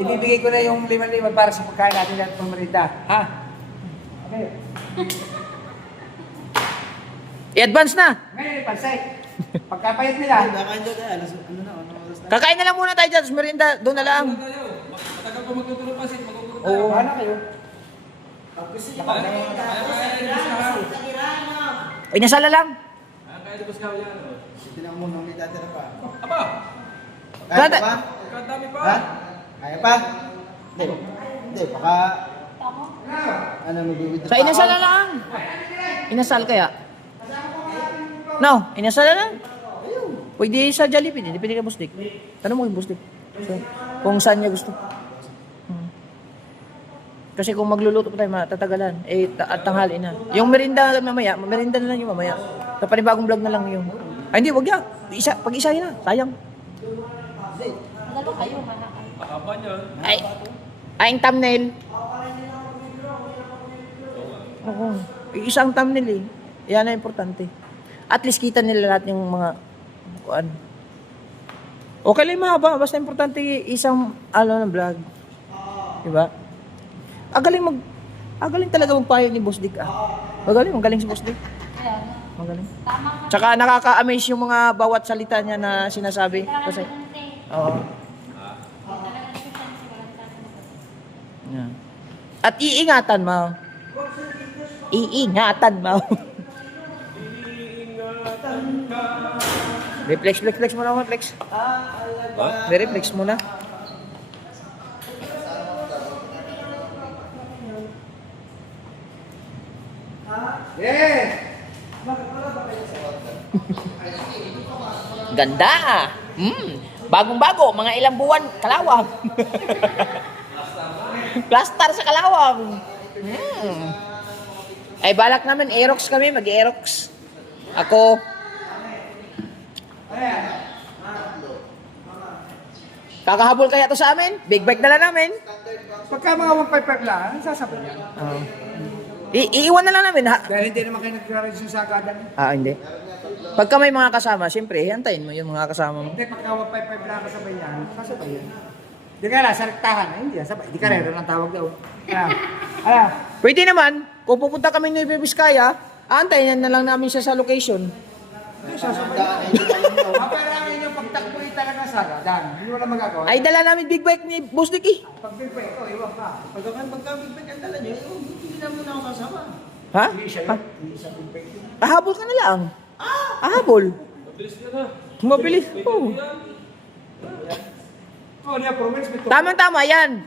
Ibibigay ko na yung 5,000 para sa pagkain natin at pamarinda. Ha? Okay. I-advance na. Ngayon, pansay. Pagkapayat nila, Baka dyan tayo. Ano na, oras na. Kakain na lang muna tayo dyan. Tapos merienda, doon na lang. Matagal pa magtutulog pa sin, magugulog tayo. oo, ano kayo? Inasala lang. Kaya di ba sikaw yan? Tinang mo nung may tatira pa. Aba! Kaya pa ba? Kadami pa! Ha? Kaya pa? Hindi. Hindi, baka... Ano, magbibigay Sa inasal na lang. Inasal kaya? No, inasal na lang. Pwede sa Jollibee, hindi pwede ka Busdik. Tanong mo yung Busdik. So, kung saan niya gusto. Kasi kung magluluto pa tayo, matatagalan. Eh, at tanghali na. Yung merinda mamaya, merinda na lang yung mamaya. Sa panibagong vlog na lang yung... Ay, hindi, wag yan. Pag-isahin na, sayang. Dalawa kayo, mana kayo. Haba niyan. Ay, ang thumbnail. Oo. Isang thumbnail eh. Yan ang importante. At least kita nila lahat yung mga kuan. Okay lang yung mahaba, basta importante isang ng vlog. Diba? Agaling talaga magpayo ni Boss Dick ah. Magaling si Boss Dick. Kaya, Magaling. tama ka. Tsaka nakaka-amaze yung mga bawat salita niya na sinasabi. Kasi, oo. Yeah. At iingatan mo. Iingatan mo. Flex mo na, flex. Flex muna. Yes! Ganda. Bagong-bago, mga ilang buwan, kalawang. Plaster sa kalawang. Ay balak namin, Aerox kami, mag-Aerox. Ako. Kakahabol kaya to sa amin? Big bike na lang namin. Pagka mga 155 lang, anong sasabihin niya? Iiwan na lang namin. Ha? Dahil hindi naman kayo nag-register sa agadan. Ah, hindi. Pagka may mga kasama, siyempre, antayin mo yung mga kasama mo. Hindi, pagka 155 lang kasabay yan, kasabay yan. Di ka lang, sa rektahan, ay hindi, sabay. Di karera lang tawag daw. Ala, Pwede naman, kung pupunta kami ng Nueva Vizcaya, aantayin na lang namin siya sa location. maparangin yung pagtakbo talaga sa dan. Hindi mo na magagawa. Ay, dala namin big bike ni Boss Dick eh. Pag big bike, iwan ka. Pagka big bag ang dala niyo, hindi na muna ako sasama. Ha? Ha? Ahabol ka na lang. Ahabol. Mabilis. Oh. Oh, niya, province, may Tama-tama yan.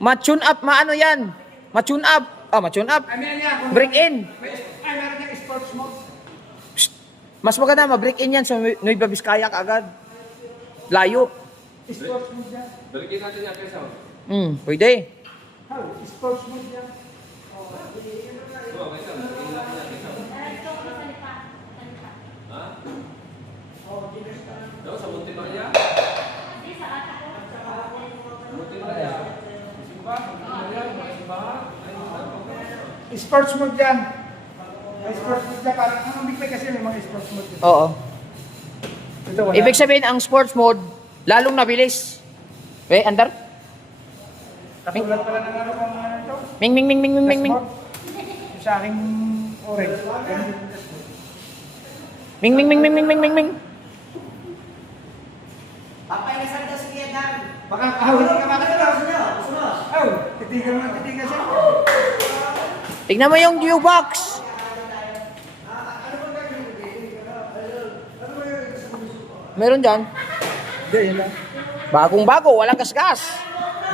Ma-tune up, maano yan. Ma-tune up. Ma-tune up. I mean, yeah, Break in. ay, meron niya sports mode. Mas maganda, ma-break in yan sa Nueva Vizcaya kaagad. Layo. Sports mode yan. Balikin natin yan kaysa. Pwede. How? Sports mode yan. Daw sa Monte Maria. Sports mode yan. May sports mode yan. Parang ang big bike kasi may mga sports mode yan. Oo. Ito wala. Ibig sabihin, ang sports mode, lalong nabilis. Andar? Katulad pala ng ano kung ano ito. Ming, ming, ming, ming, ming, ming, ming. Yung sa aking orange. Ming, ming, ming, ming, ming, ming, ming, ming. Papainasan daw si Kuya Dan. Baka kahawin ka makakita. Gusto mo? Oh, titigan siya. Tignan mo yung U-Box. Meron dyan. Hindi, yun lang. Bagong-bago, walang gasgas.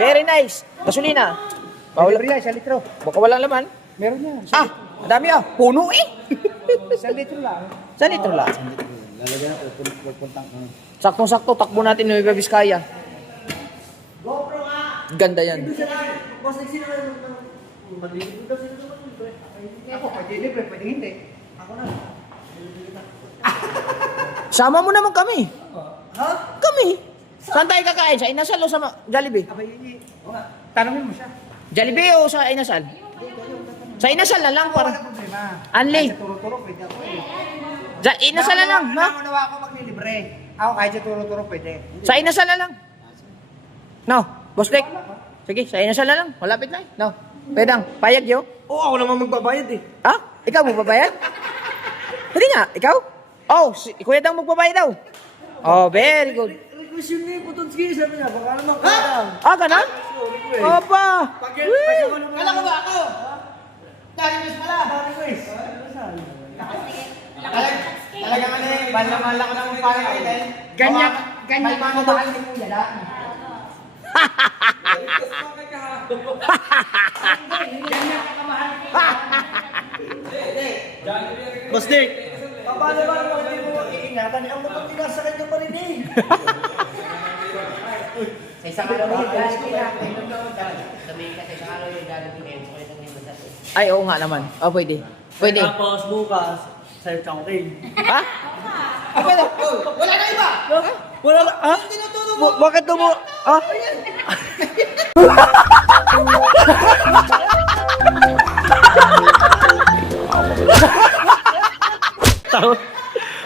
Very nice. Gasolina. Libre yan, 1 litro. Baka walang laman. Meron yan. Ang dami Puno eh. 1 litro lang. 1 litro lang. Lalagyan ako, pupuntang. Saktong-sakto, takbo natin Nueva Vizcaya. GoPro nga. Ganda yan. Boss, sino maglilipid daw sino naman libre? Ako, pwede libre, pwede hindi. Ako na. Sama mo naman kami. Ha? Kami. Saan tayo kakain? Sa Inasal o sa Jollibee? Abay, tanongin mo siya. Jollibee o sa Inasal? Sa Inasal na lang para. Wala problema. Anli. Kahit sa turo-turo, pwede ako eh. Inasal na lang, ha? Naunawa ako maglilibre. Ako kahit sa turo-turo, pwede. Sa Inasal na lang. No, Boss Dick. Sige, sa Inasal na lang. Malapit na eh. No. Pedang, payag yo. Oo, ako naman magbabayad eh. Ha? Ikaw magbabayad? Hindi nga, ikaw? Oh, Kuya Dang magbabayad daw. Oh, very good. Request yun ni Putonski, sabi niya, baka naman kadang. Ganon? Opa! Kala ka ba ako? Request pala. Request. Talaga nga eh, mahal ako ng pangit eh. Ganyan Mga mahal ni Kuya Dan. Boss Dick! Paano ba mo hindi mo iingatan? Ang motor tinasa kanya pa rin eh. Sa isang araw yung dalating natin, sabihin ka sa isang araw yung dalating ngayon, so ito yung masakit. Ay, oo nga naman. Oh, pwede. Pwede. Tapos bukas, sa'yo chong king. Ha? Pwede. Wala na iba! Wala na. Ha? Bakit mo? Ha?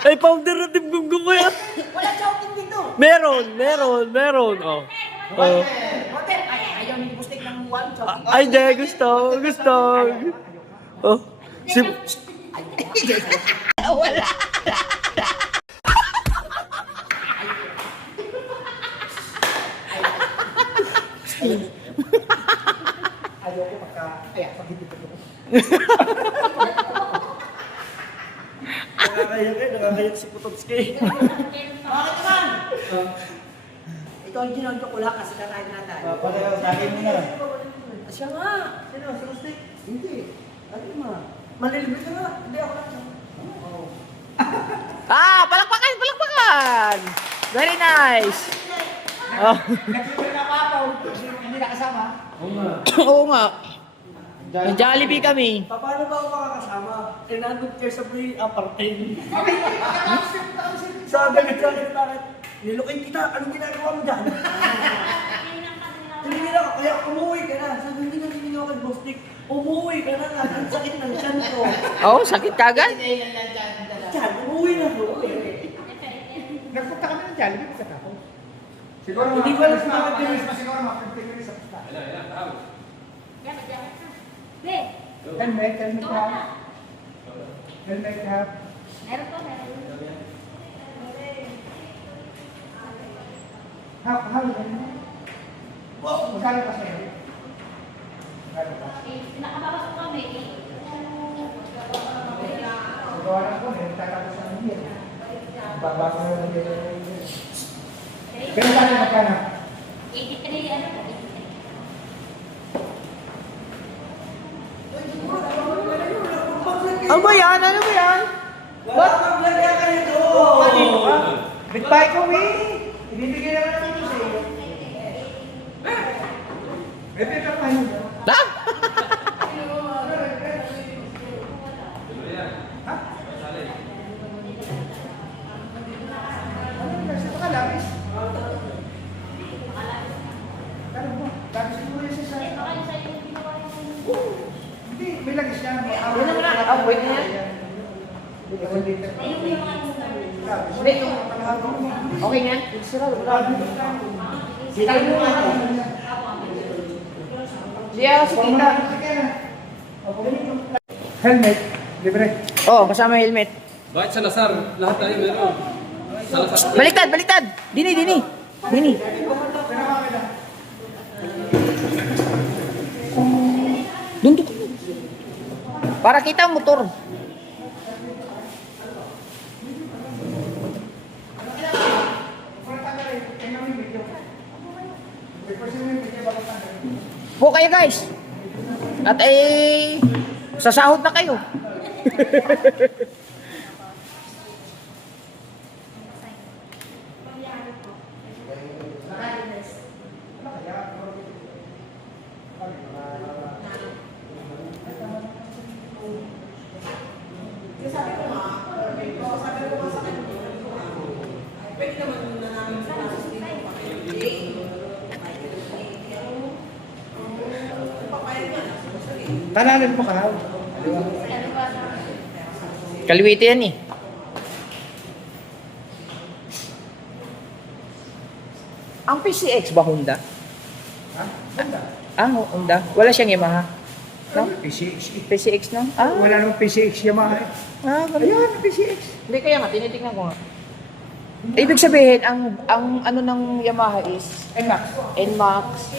Ay, powder na timgunggong ko yan. Wala chowking dito! Meron. Oh. Hotel, ayaw ni Bustik ng one chowking. Ay, di, gusto. Oh. Si... Ayoko pagka, kaya pag hindi ko. Nakakayak si Putonski. Bakit naman? Ito ang ginagawa ko lang kasi kakain natin. Pareho, sa akin mo na. Siya nga. Sino? Si Bustik? Hindi. Ano ma? Malilibre ka nga. Hindi ako lang. Palakpakan! Very nice. Oh. Nag-libre na ako, hindi nakasama. Oo nga. May Jollibee kami. Paano ba ako makakasama? Eh, nandun kayo sa free apartheid. Sa ganit bakit? Nilukin kita, anong ginagawa mo dyan? Hindi na, kaya umuwi ka na. Sabi, hindi na hindi ako kay Boss Dick. Umuwi ka na nga, ang sakit ng tiyan ko. Oh, sakit kagad? Diyan, umuwi Jollibee, pagkatapos. Siguro hindi ko alam sa mga 50 minutes pa, siguro mga 50 minutes sa pasta. Be, Helmet ha. ikaw na. Helmet ha. Meron po, meron. Half. Magkano pa sa'yo? Magkano pa? Nakababas ko kami. Sa gawa lang po, may tatapos sa mga yan. Babasa na lang yun. Pero magkano? 83, ano po? 83. Ano ba yan? Ano ba yan? What? Kanino ka? Bitbay ko, eh. Ibibigay naman natin ito sa iyo. May paper pa yun. Ha? Ano yung nasa pakalabis? Ano mo? Labis mo yung sa Hindi, may lagis yan. Ano mo na? Ah, wait na yan. Wait. Okay nga? Siya, si Kita. Helmet, libre. Oh, kasama yung helmet. Bakit sa Lasar? Lahat tayo meron. Sa Lasar. Baliktad! Dini. Dundok. Para kita ang motor. Po kayo guys. At sasahod na kayo. Tanalan mo ka. Kaliwete yan eh. Ang PCX ba Honda? Ha? Honda. Honda. Wala siyang Yamaha. No? PCX. PCX no? Wala namang PCX Yamaha. Ganun. Ayan, PCX. Hindi kaya nga, tinitingnan ko nga. Ibig sabihin, ang ano ng Yamaha is NMAX. NMAX,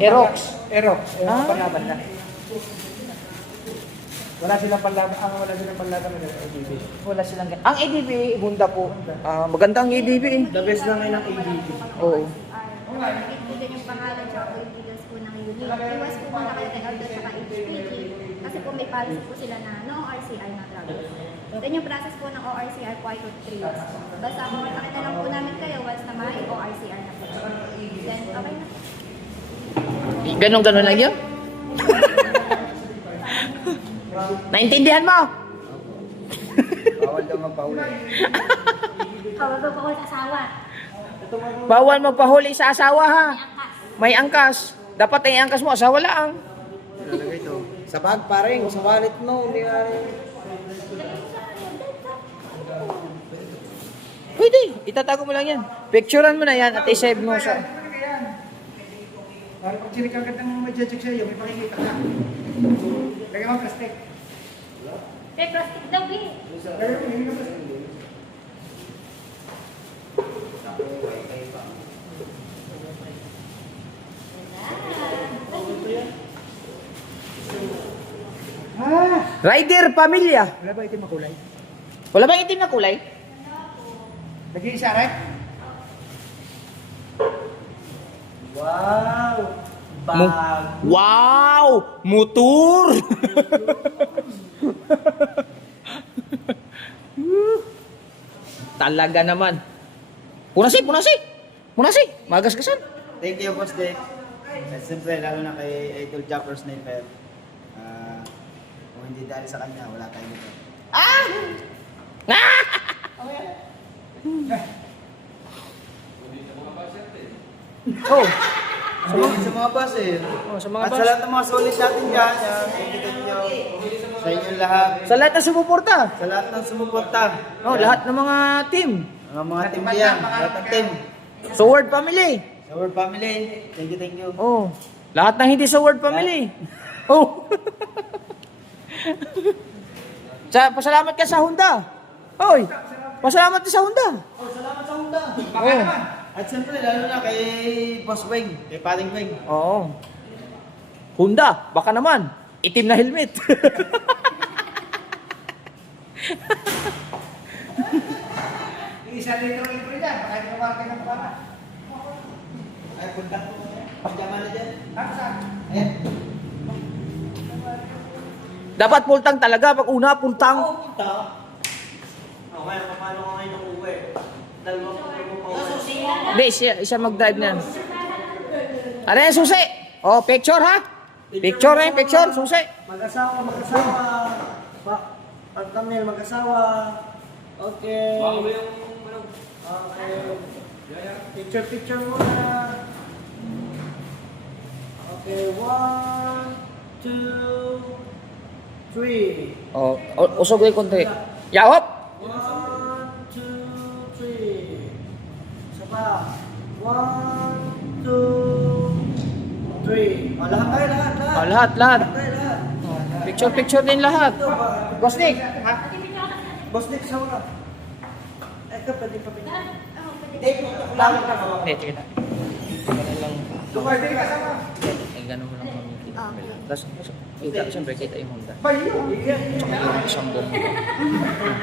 Aerox. Aerox. Ah. Panlaban na. Wala silang panlaban. Wala silang panlaban ng ADB. Wala silang ang ADB, Honda po. Maganda ang ADB eh. The best na ngayon ang ADB. Oo. Nagtigan yung pangalan siya po yung details po ng unit. Iwas po muna kayo kay Aldo sa HPG kasi po may policy po sila na no RCR na travel. Then yung process po ng ORCR po ay 2 3 years. Basta kumontakin na lang po namin kayo once na may ORCR na po. Then okay na. Ganon lang yun? Naintindihan mo? Bawal daw magpahuli. Kawag ko sa asawa. Bawal magpahuli sa asawa ha. May angkas. Dapat ay angkas mo, asawa lang. Lalagay ito. Sa bag paring, sa wallet mo. Hindi na Pwede, itatago mo lang yan. Picturean mo na yan at isave mo sa... Para pag sinikagat ng mag-check sa'yo, may pakikita ka. Lagyan mo plastic. May plastic daw eh. Lagyan mo, hindi ka plastic. Rider Pamilya. Wala ba itim makulay? Wala bang itim na kulay? Nag-iisa rin? wow! Bag! Wow! Motor! Talaga naman. Punasi! Magasgasan. Thank you, Boss Dick. At siyempre, lalo na kay Idol Japper Sniper. Kung hindi dahil sa kanya, wala tayo nito. Oh. Sa mga bus eh. Oh, sa mga At bus. sa lahat ng mga solid natin dyan, thank you sa inyong lahat. Sa lahat na sumuporta. Sa lahat ng sumuporta. Oh, lahat ng mga team. Mga team yan, lahat ng team. Sa Word Family. Sa Word Family, thank you. Oh, lahat ng hindi sa Word Family. Oh. Pasalamat ka sa Honda. Hoy, pasalamat ka sa Honda. Salamat sa Honda. Oh. At siyempre, lalo na kay Boss Weng, kay Paring Weng. Oo. Honda, baka naman. Itim na helmet. Isa litro libre dyan, baka hindi kumarka ng para. Ay, punta ko. Pagkama na dyan. Saan? Ayan. Dapat pultang talaga. Pag una, pultang. Punta. Okay, paano ka ngayon uuwi? Dalawang pa uwi. Hindi, siya mag-drive na. Ano yan, susi? Oh, picture ha? Picture na yung picture, susi. Mag-asawa. Pag-thumbnail, mag-asawa. Okay. Okay. Picture muna. Okay, 1, 2, 3. Oh, usog yung konti. Yahop! 1, 2, 3. Isa pa. 1, 2, 3. Oh, lahat tayo, lahat. Oh, lahat. Tayo, lahat. Picture din lahat. Boss Nick. Boss Nick, sawa ka. Ito, pwede pa pinag. Hindi, sige na. Ganun lang. Pwede ka sama. Ganun mo lang mamikit. Tapos, kita, siyempre, kita yung Honda. Bayo. Yung isang buong.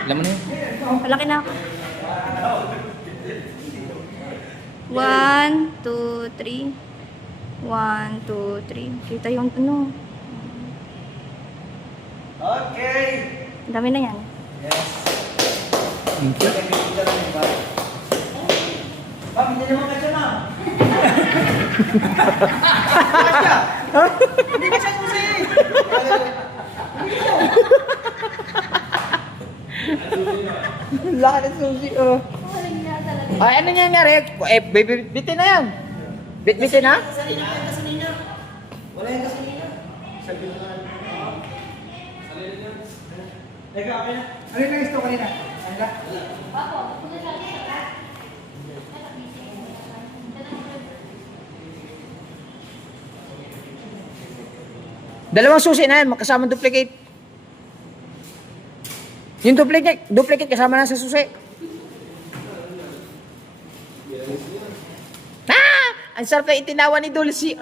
Alam mo na yun? Malaki na ako. 1, 2, 3. 1, 2, 3. Kita yung ano. Okay. Ang dami na yan. Ma'am, hindi naman ka dyan, ma'am. Hindi ka siya susi. Lahat ng susi, oh. Ay, ano niya nangyari? Eh, bitin na yan. Bitin na? Wala yung gasolina. Teka, okay na. Ano yung nag-stock kanina? Ano na? Dalawang susi na yan, magkasamang duplicate. Yung duplicate kasama na sa susi. Ah! Ang sarap na itinawa ni Dulcie.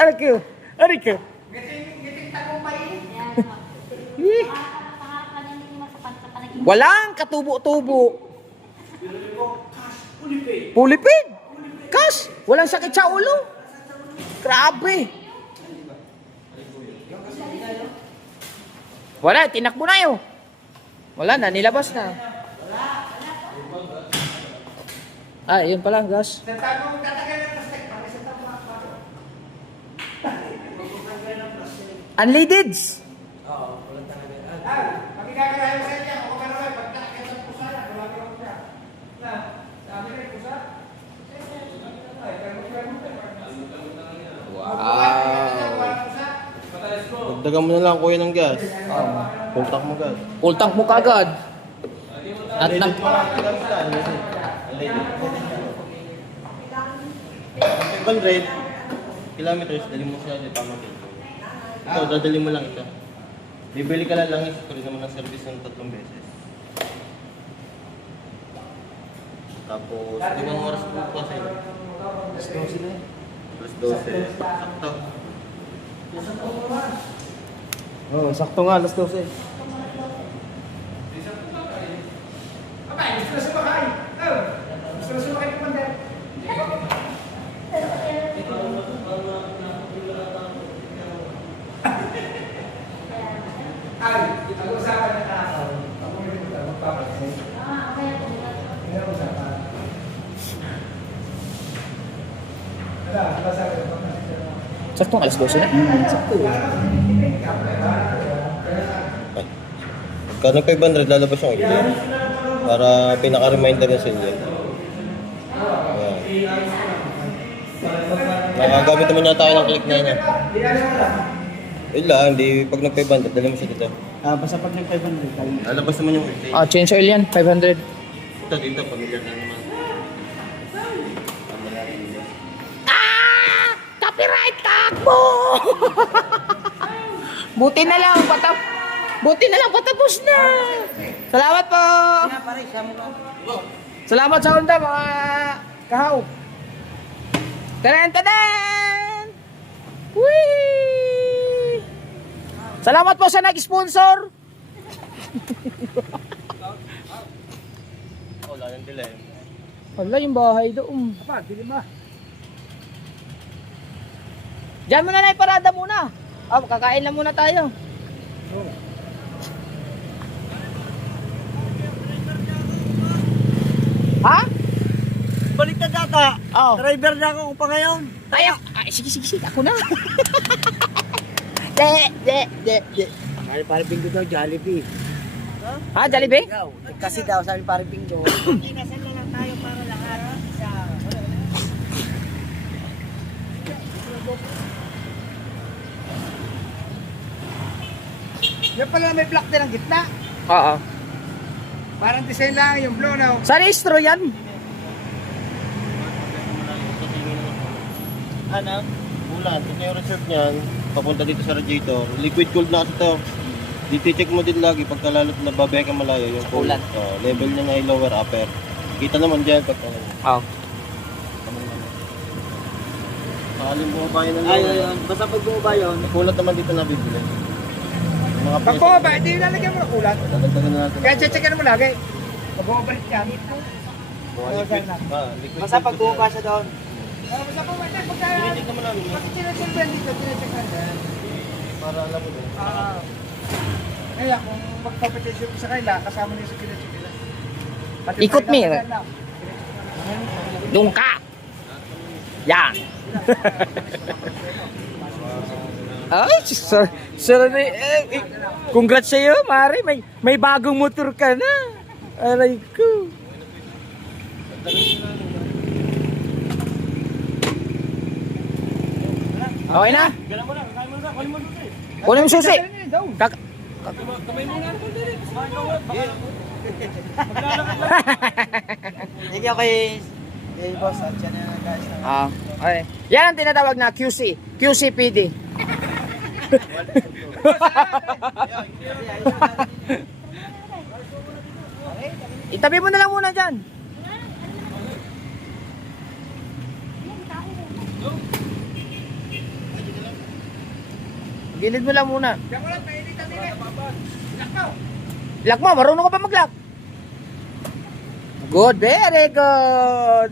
Ariko. Giting tagumpay. Walang katubo-tubo. Pulipid. Kas, walang sakit sa ulo. Grabe. Wala, tinakbo na yun. Wala na, nilabas na. Ah, yun pala, gas. Nagtago mo tatagal ng plastic. Pakisita mo ako. Unleaded. Pag ikakarayo sa inyo, ako ka naman, pag nakakita ng pusa na, wala ka lang siya. Na, sabi na yung pusa. Dagdagan mo na lang kuya ng gas. Puntak mo gas. Full tank mo kagad. At nag... 500 kilometers, dali mo siya dito tama dito. Ito, dadali mo lang ito. Bibili ka lang langis, ito rin naman ng service ng 3 beses. Tapos, limang oras po kasi. Alas 12 na yun. Plus 12. Sakto. Oo, sakto nga, alas 12. Abay, gusto na sumakay. Gusto na sumakay ng pander. Ay, pag-usapan na tao. Ako may magpapalit. May usapan. Wala sabi ko. Saktong alas 12 na. Sakto. Kano 500, lalabas yung ito. Para pinaka-reminder na sa inyo. Ayan. Nakagamit naman yata tayo ng click na yun. Yun lang, hindi pag nag-500, dala mo siya dito. Basta pag nag-500 tayo. Alabas naman yung voltage. Change oil yan, 500. Ito, dito, pamilyar na naman. Copyright takbo! Buti na lang patapos na. Salamat po. Salamat sa Honda mga kahaw. Tadaan! Whee! Salamat po sa nag-sponsor. Wala nang delay. Wala yung bahay doon. Apa, dilim ba? Diyan muna na iparada muna. Kakain lang muna tayo. Ha? Balik na data. Oh. Driver na ako pa ngayon. Ay, sige. Ako na. De. Parang Bingo daw, Jollibee. Ha, Jollibee? Kasi daw, sabi parang Bingo. Kinasal na lang tayo para lahat. Yan pala may block din ang gitna. Oo. Parang design lang yung blue na. Sa registro yan. Ano? Ulan. Ito yung reserve niyan. Papunta dito sa radiator. Liquid cooled na kasi ito. Dito check mo din lagi pagka lalo't nababaya ka malayo yung Ulan. Level niya na ay lower upper. Kita naman dyan pagka Oo. Pakalim bumaba yun ng Ayun. Basta pag bumaba yun. Kulat naman dito nabibili. Mga Pag bumaba, hindi lalagyan mo ng kulat. Dadagdagan na natin. Kaya checkan mo lagi. Pag bumabalik yan. Mga liquid. Liquid Basta pag cooled bumaba siya doon. Basta bumaba, pagka... Tinitig naman namin. Pag chinecheck mo yan dito, chinecheck mo yan. Para alam mo din. Kaya kung magpapacheck mo sa kanila, kasama niyo sa chinecheck nila. Pati Ikot mo pinaka- yun. Doon ka. Yan. Ay, sorry. Congrats sa iyo, Mari. May bagong motor ka na. Aray ko. Okay na? Kunin mo susi. Sige, okay. Okay, boss. At yan na guys. Okay. Yan ang tinatawag na QC. QCPD. Itabi mo na lang muna dyan. Gilid mo lang muna. Lock mo, marunong ka pa mag-lock. Good, very good.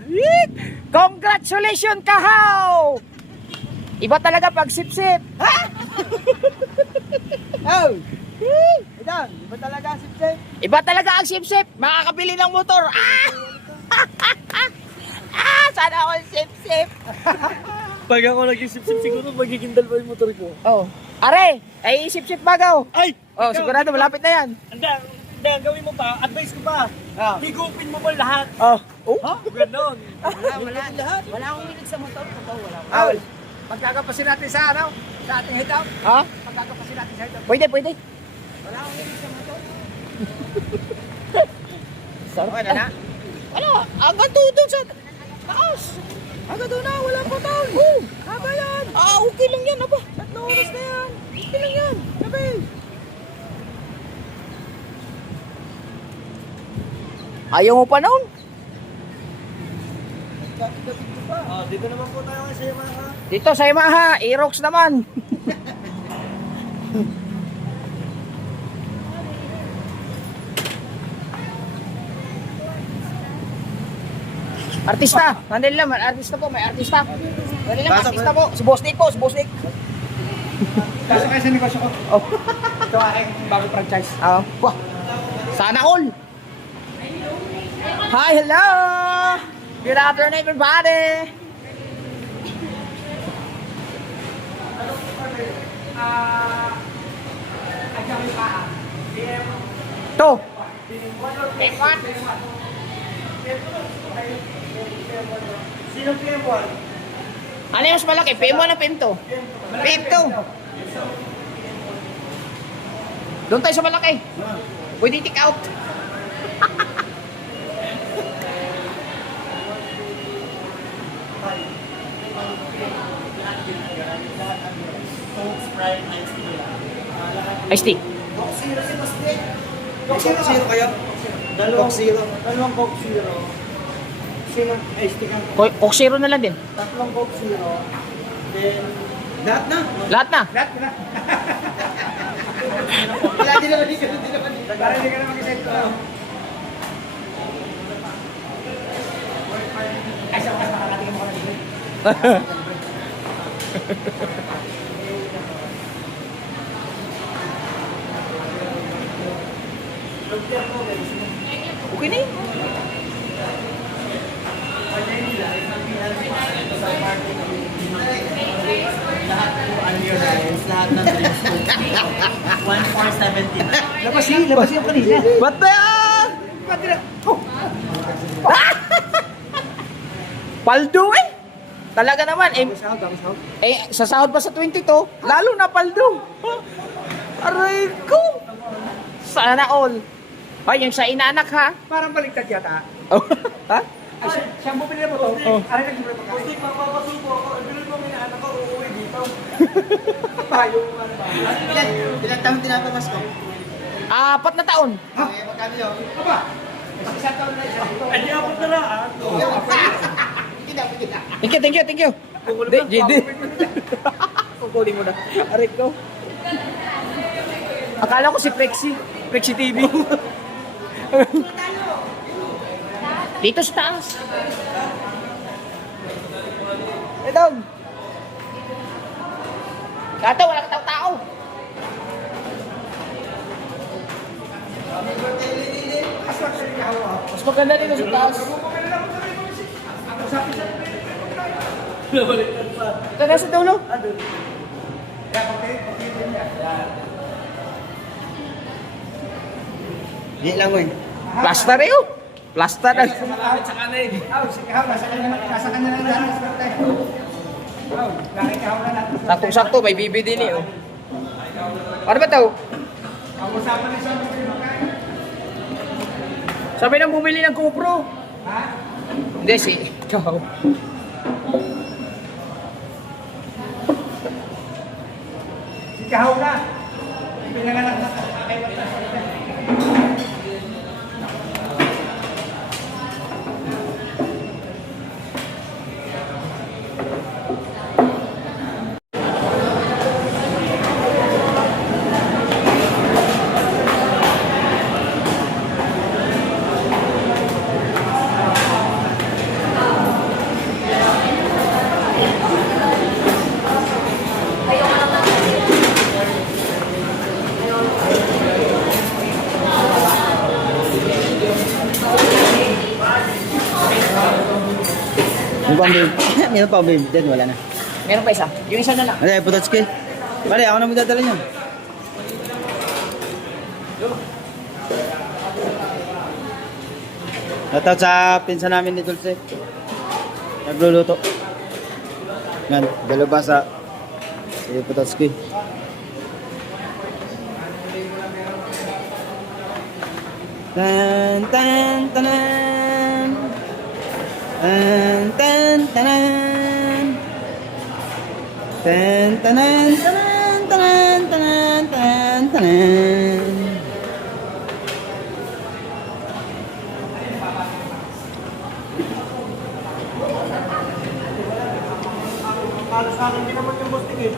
Congratulations, Kahaw! Iba talaga pag sip-sip. Oh! Idan, iba talaga sip-sip. Iba talaga ang sip-sip. Makakabili ng motor. Sana ako sip-sip. Pag ako nag-sip-sip siguro, magiging dalawa yung motor ko. Oh. Are, ay sip-sip bagaw. Ay! Oh, sigurado malapit na yan. Hindi, ang gawin mo pa, advice ko pa. Higupin mo ba lahat? Oh. Ganon. Wala akong hilig sa motor. Wala. Awal, pagkakapasin natin sa ano? Sa ating head-out. Ha? Pagkakapasin natin sa head-out. Pwede. Wala akong hilig sa motor. Sarap Okay na. Wala, hanggang doon sa taas. Hanggang doon na, wala pa taon. Haba yan. Okay lang yan, aba. 3 oras na yan. Okay lang yan. Sabi. Ayaw mo pa noon? Dito naman po tayo kasi mga... Dito sa Yamaha, Aerox naman. Artista, nandun lang, artista po, may artista. Nandun lang, artista po. Si Boss Nick. Kaso kayo sa negosyo ko. Oh. Ito ang aking bagong franchise. Wah, sana all. Hi, hello. Good afternoon, everybody. To. Take one. Sino PM1? Ano yung mas malaki? PM1 o PM2? PM2. Doon tayo sa malaki. Pwede take out. Iced tea. Zero kayo? Dalawang Coke Zero. Sino? Ice tea ka. Coke Zero na lang din. Tatlong Coke Zero. Then, Lahat na. Lahat na. Lahat na. Wala din naman dito. Para hindi ka na mag-isip ko. Ay, sa mas makakatingin mo ka na dito. Okay na yun. lahat ng drinks ko. 1,470 na. Labas yung kanina. Ba't ba yan? Paldo eh. Talaga naman. Sa sahod pa sa 22, lalo na paldo. Aray ko. Sana all. Ay, yung sa inaanak ha? Parang baliktad yata. Ha? Ay, siyang bumili mo to. Ano nag-ibig pa Hindi papapasuko ako. Bilhin mo minaanak ko, uuwi dito. tayo? Ano ba? Ilan taon tinapamas ko? 4 na taon. Magkano yun? Aba, isang taon na isa. Hindi ako taraan. Thank you. JD. Kukunin mo na. Aray ko. Akala ko si Prexy TV. Dito sa taas. Dog. Kato, wala ka tao. Mas maganda dito sa taas. Ito na sa dulo. Hindi lang eh. Plaster eh oh. Plaster na. Nasa kanya lang lahat. Nakikahaw na natin. Saktong-sakto, may bibi din eh oh. Ano ba ito? Ang usapan ni Sam, Sabi nang bumili ng GoPro. ha? Hindi si ikaw. Si Kahaw na. Pinanganak na kay Matas. Meron pa ba din? Wala na. Meron pa isa. Yung isa na lang. Ano yung Putotski? Pare, ako na magdadala niyo. Shoutout sa pinsan namin ni Dulce. Nagluluto. Yan, dalawa sa si Putotski. Tan tan tanan. Tan tan tanan. Tan tanan tanan tanan tanan tanan tanan. Para sa akin, hindi naman yung busting eh.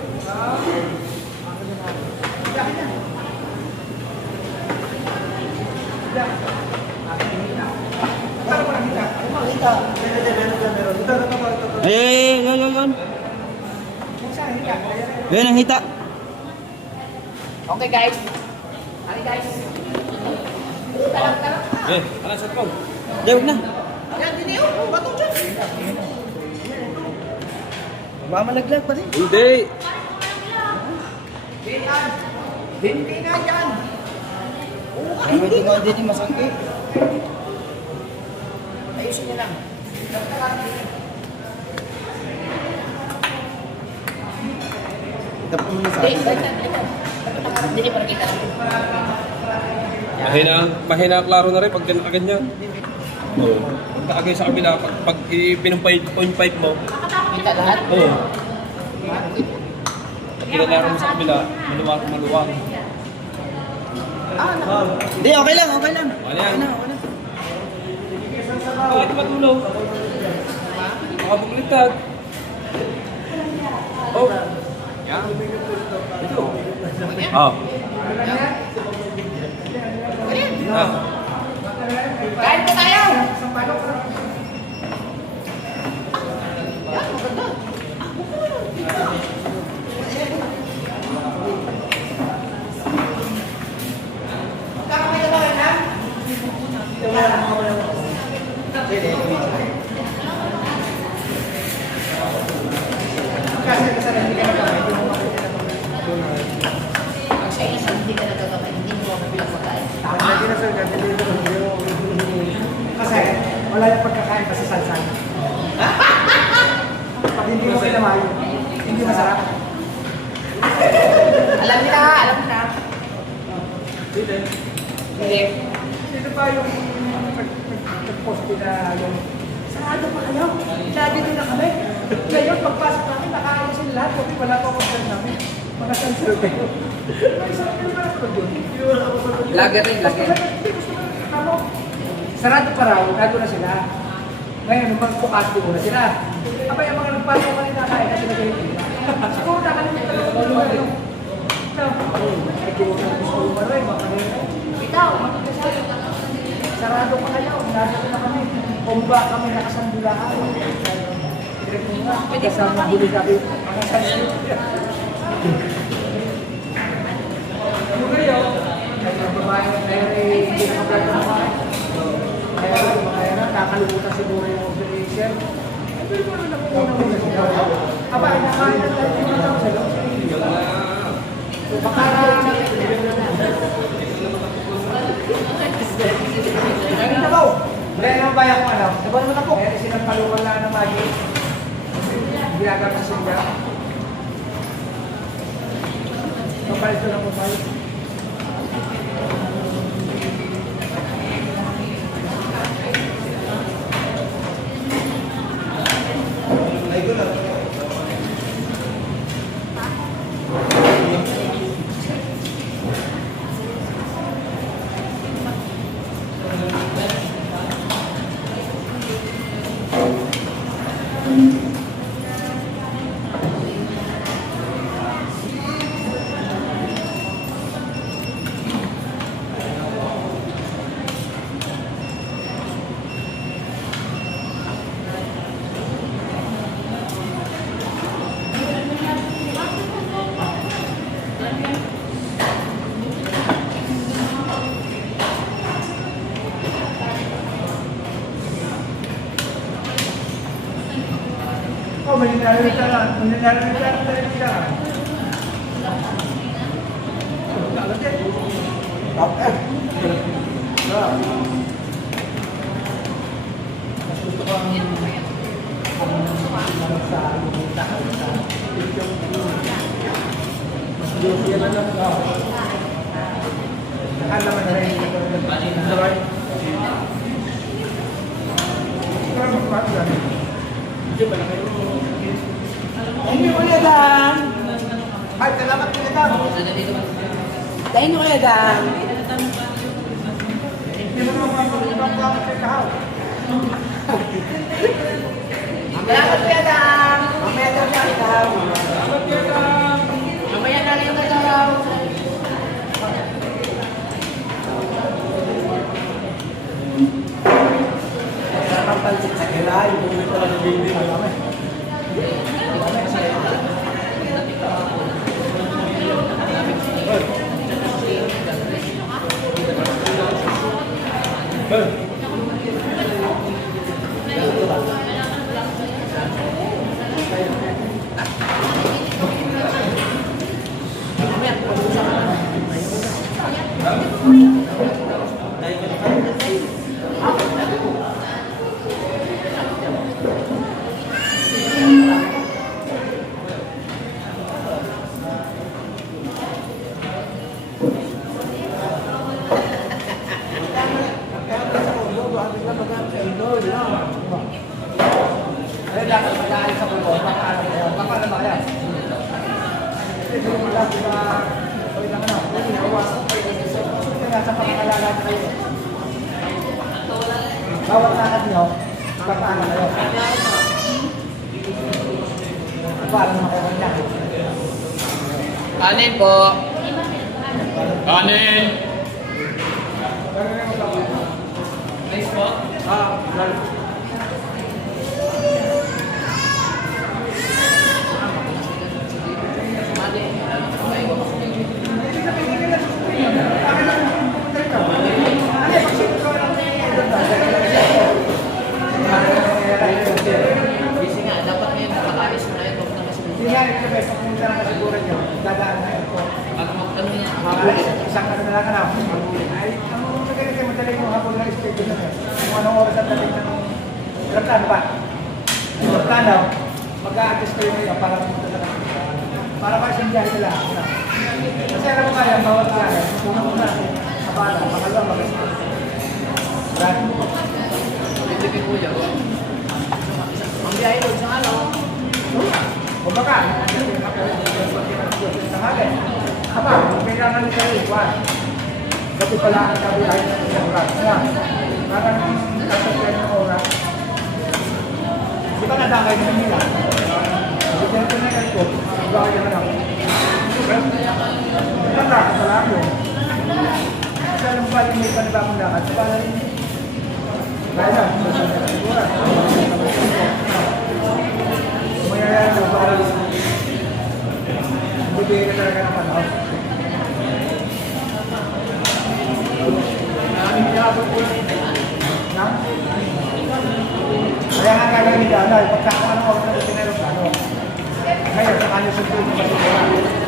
Ay, yun. Yun ang hita. Okay guys. Okay guys. Di, huwag na. Yan, din yun. Bato dyan. Baka malaglag pa rin. Hindi. Hindi nga yan. Hindi mo din masangki. Ayusin niyo lang. Dapat mo sa Hindi, akin. hindi para kita. Mahina klaro na rin pag ganyan. Oo. Pagka sa kabila, pag ipinong.5 mo, Kita lahat. oo. Pag kinalaro mo sa kabila, maluwag. Hindi, okay lang, okay lang. Ano yan? Bakit matulog? Makapagligtad. Oh. Yan. Ito. Oh. Ah. Kain po tayo! Sa isang hindi ka nagkakain, hindi mo mapagpagkain. Lagi na sir, kasi wala yung pagkakain kasi salsa. Pag hindi mo kinamayo, hindi masarap. Alam nila, alam nila. Hindi. Sino pa yung nag-post na yung sarado pa kayo? Lagi din na kami. Ngayon, pagpasok namin, nakaano sila lahat. Kasi wala pa akong namin. Mga cancel kayo. May sarap kayo para sa doon. Lager rin, lager. Sarado pa raw, gago na sila. Ngayon, magpukas ko na sila. Abay, ang mga nagpasok kanina kaya kasi nag-hindi na. Siguro nakalimutan ko yung ano. Ay, kinuha na gusto ko rin, mga kanina. Bitaw. Sarado pa kayo, nasa na kami. Kumba kami nakasandulahan. Direct mo nga, kasama huli kami. Mga sansin. Ano kayo? Ay, ang babae ng Mary, hindi nakablog na naman. Kaya mga yan, nakalimutan siguro yung operation. Ito yung mga nakukunan mo na siya. Aba, nakain na tayo yung mga sa loob. Baka Naging nabaw. Dahil naman bayan ko ano? Nabaw naman ako. Kaya sinampalukan lang ng magic. Ginagawa sa singa. Kapalit ko lang po tayo. Oh, may nalilita lang. May nalilita lang talaga. Mas gusto ko ang sa lumita. Mas gusto yan lang. Nakalaman na rin ito. Sorry. Pero magpapagyan. Thank you, Kuya Dan. Ay, salamat Kuya Dan. Thank you, Kuya Dan. Hindi mo naman mga kay Kahaw. Salamat, Kuya Dan. Mamaya daw siya ikaw. Mamaya na rin ka daw. Sarap pansit sa kilay. Bumili ko lang ng baby. Marami. pakangalala na kayo. Bawat lakad nyo, papaano kayo. Paano makuha niya? Kanin po. Kanin. Nice po. Busy nga, dapat ngayon nakakalis mo na yun. Huwag na kasi Hindi nga, ito best, kung punta na kasiguran nyo, dadaan na ito. ano niya. Isang ano na lang na. Ay, ang maganda kayo, madali mo hapon na schedule na. Kung anong oras ang dating ng plano ba? Yung plano, mag-a-adjust kayo ngayon para pumunta na kami. Para pa siyang biyahe nila. Kasi alam mo kaya, bawat biyahe, kung ano na, kapala, makalawa, mag-a-adjust. Right? Hindi po yun. Ang biyahe doon sa ano. O baka, sa hali. Aba, kailangan nyo kayo, one. Kasi pala ang kabiyahe ng isang oras. Parang kasasyan ng oras. Di ba nadakay na nila? Kasi kaya ito na yung ko, bagay naman ako. Ang lakad pala ako. Kasi alam ba yung may panibagong lakad? Sa pala rin. Kaya na, sigura. Mayayari na ba? Bibigay na talaga ng panahon. Kaya nga kaya ni Dana, pagkakaano ako na itinero sa ano. Ngayon, sa kanya sunod yung masigura.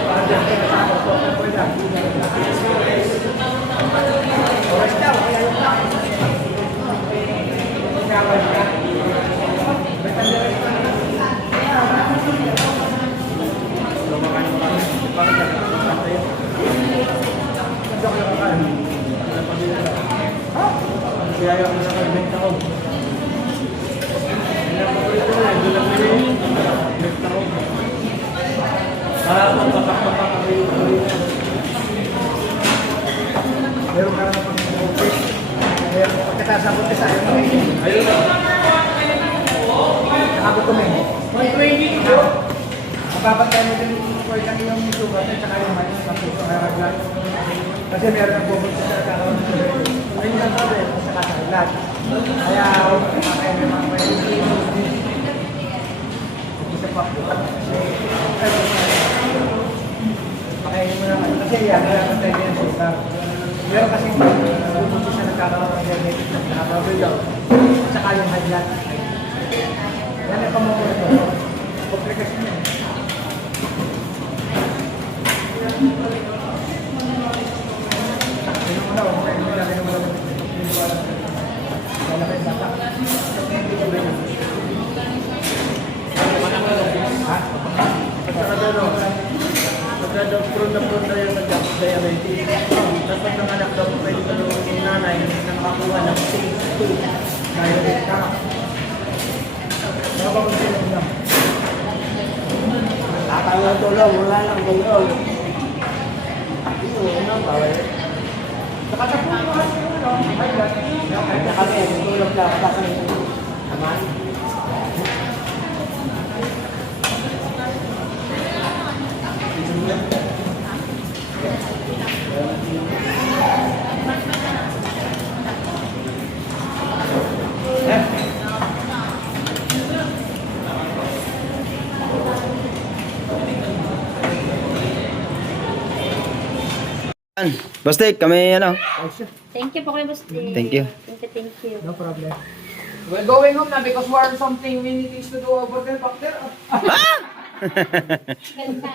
Para dyan kayo sa ako, so ako pwede lang. Oras daw, kaya yung lang. Kinawan ka. Kaya yung nakabenta ko. Meron ka naman pag-ibig. Kaya pagkatasagot ka sa ayaw mo. Ayun na. Nakagutom eh. Mapapatay mo din ang iyong sugat at saka yung manis sa puso. Kasi meron ang bubot sa kakaroon ng sugat. Ayun lang sabi sa kasailat. Kaya makakaya may mga may isa pa. Pakainin mo naman. Kasi yan, nakapatay din ang sugat. Meron kasi bubot siya nagkakaroon ng diabetes na nakababilaw. At saka yung high blood. Yan ang pamumulit mo. Komplikasyon yan. Pagkadaw na yung nag-diabetes. Tapos pag nanganak daw, pwede ka yung nanay na nakakuha ng stage 2 diabetes ka. Nakapagod sila mo lang. Nakakawang tulong, wala lang tulong. Saka sa puno kasi yung ano, high blood. Kaya kami, tulong lang kasi naman. Bastik, kami ano. Thank you po kayo, Boss Dick. Thank you. Thank you. No problem. We're going home na because we are something we need things to do over there back there. Ganda.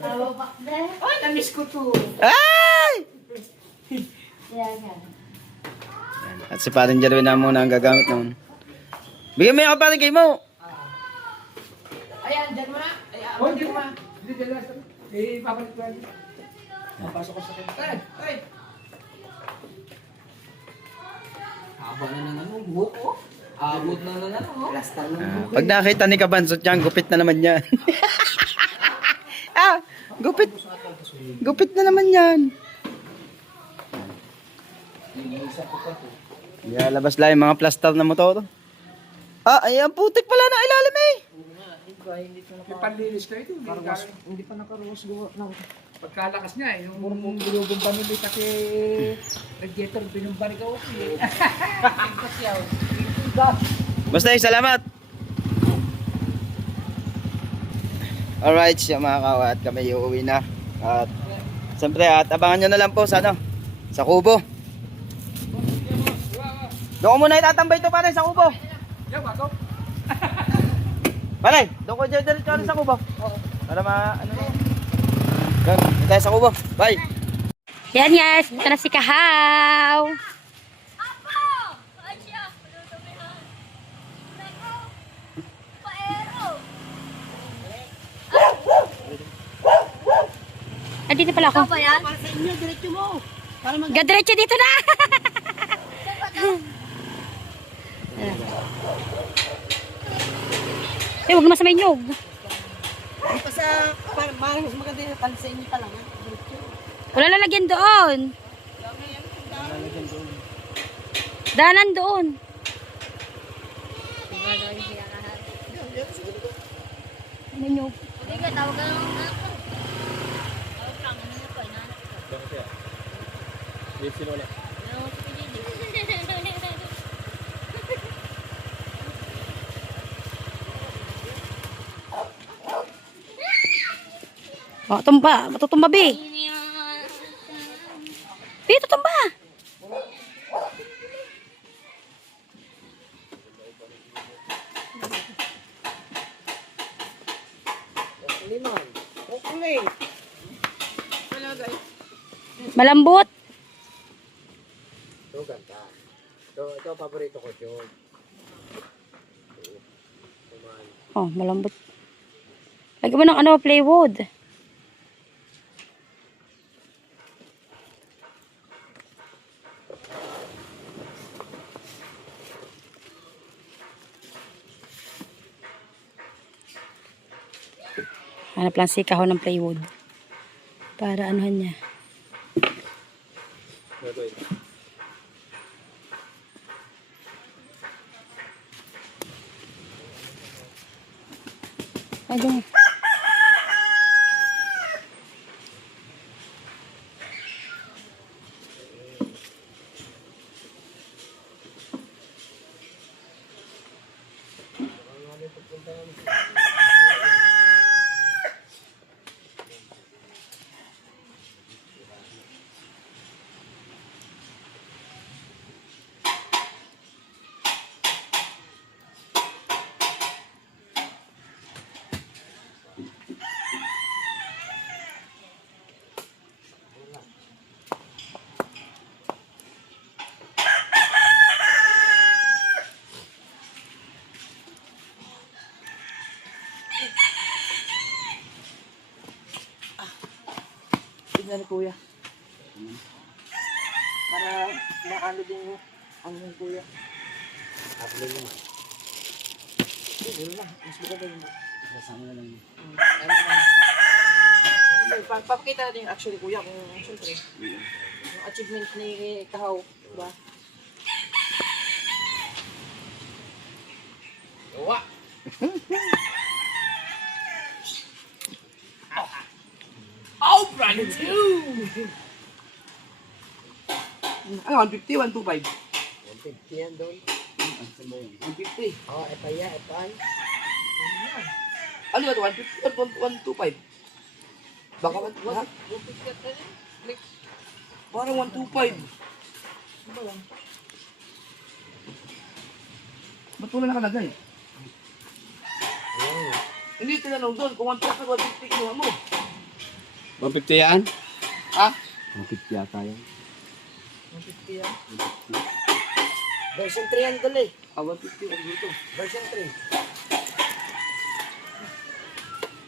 Tawa back there. Ay, na-miss ko too. Ay! Yan, yan. At si Parin Jerwin na muna ang gagamit noon. Bigyan mo yung kaparin kay mo. Ayan, dyan mo na. Ayan, Oh, dyan mo na. Hindi dyan lang. Papalit ko yan. Papasok ko sa kanya. Ay, ay. Haba na ng ano, buhok ko. Abot na ng ano. Plastar ng Pag nakita ni Kabansot yan, gupit na naman yan. Gupit. Gupit na naman yan. Lalabas lang yung mga plaster na motor. Ah, ay, ang putik pala na ilalim eh. May panlinis ka ito. Hindi pa nakaruwas gawa ng Pagkalakas niya eh. Yung binubumba nila kasi radiator, binumba ni Kaoki eh. Basta salamat. Alright, siya mga kawat, kami uuwi na. At siyempre, at abangan nyo na lang po sa ano, sa Kubo. Doon ko muna itatambay ito pare sa Kubo. Yan, bago. Pare, doon ko dyan diretso sa Kubo. Para ano na. Doon tayo sa Kubo. Bye. Yan guys, ito na si Kahaw. Ah, dito pala ako. Para sa inyo, diretso mo. Gadiretso dito na. Eh, huwag naman sa may nyog. Dito sa, parang mas maganda yung para sa inyo pa lang. Diretso. Wala lalagyan doon. Danan doon. May nyog. Hindi ka, tawag ka lang. Sino na? Oh, tumba. Matutumba, Bi. Bi, tutumba. Malambot. Ito paborito ko yun. Oh, malambot. Lagyan mo ng ano, plywood. Hanap lang si kahon ng plywood. Para anuhan niya. Ayan. tingnan ni Kuya. Para maano din ang Kuya. Ablo naman. Wala lang. Mas maganda yun. Isasama na lang. Papakita natin yung action ni Kuya kung siyempre yung achievement ni Kahaw, diba? Uwa! Oh, brand new! Ano, 150, 125? 150 yan doon. 150. Oo, epay yan, epay. Ano ba ito? 150 or 125? Baka 125. Parang 125. Ba't wala nakalagay? Hindi tinanong doon kung 150 or 150 kinuha mo. 150 yan? Ha? 150 yata yan. 150 yan. Version 3 yan doon eh. 150 ang dito. Version 3.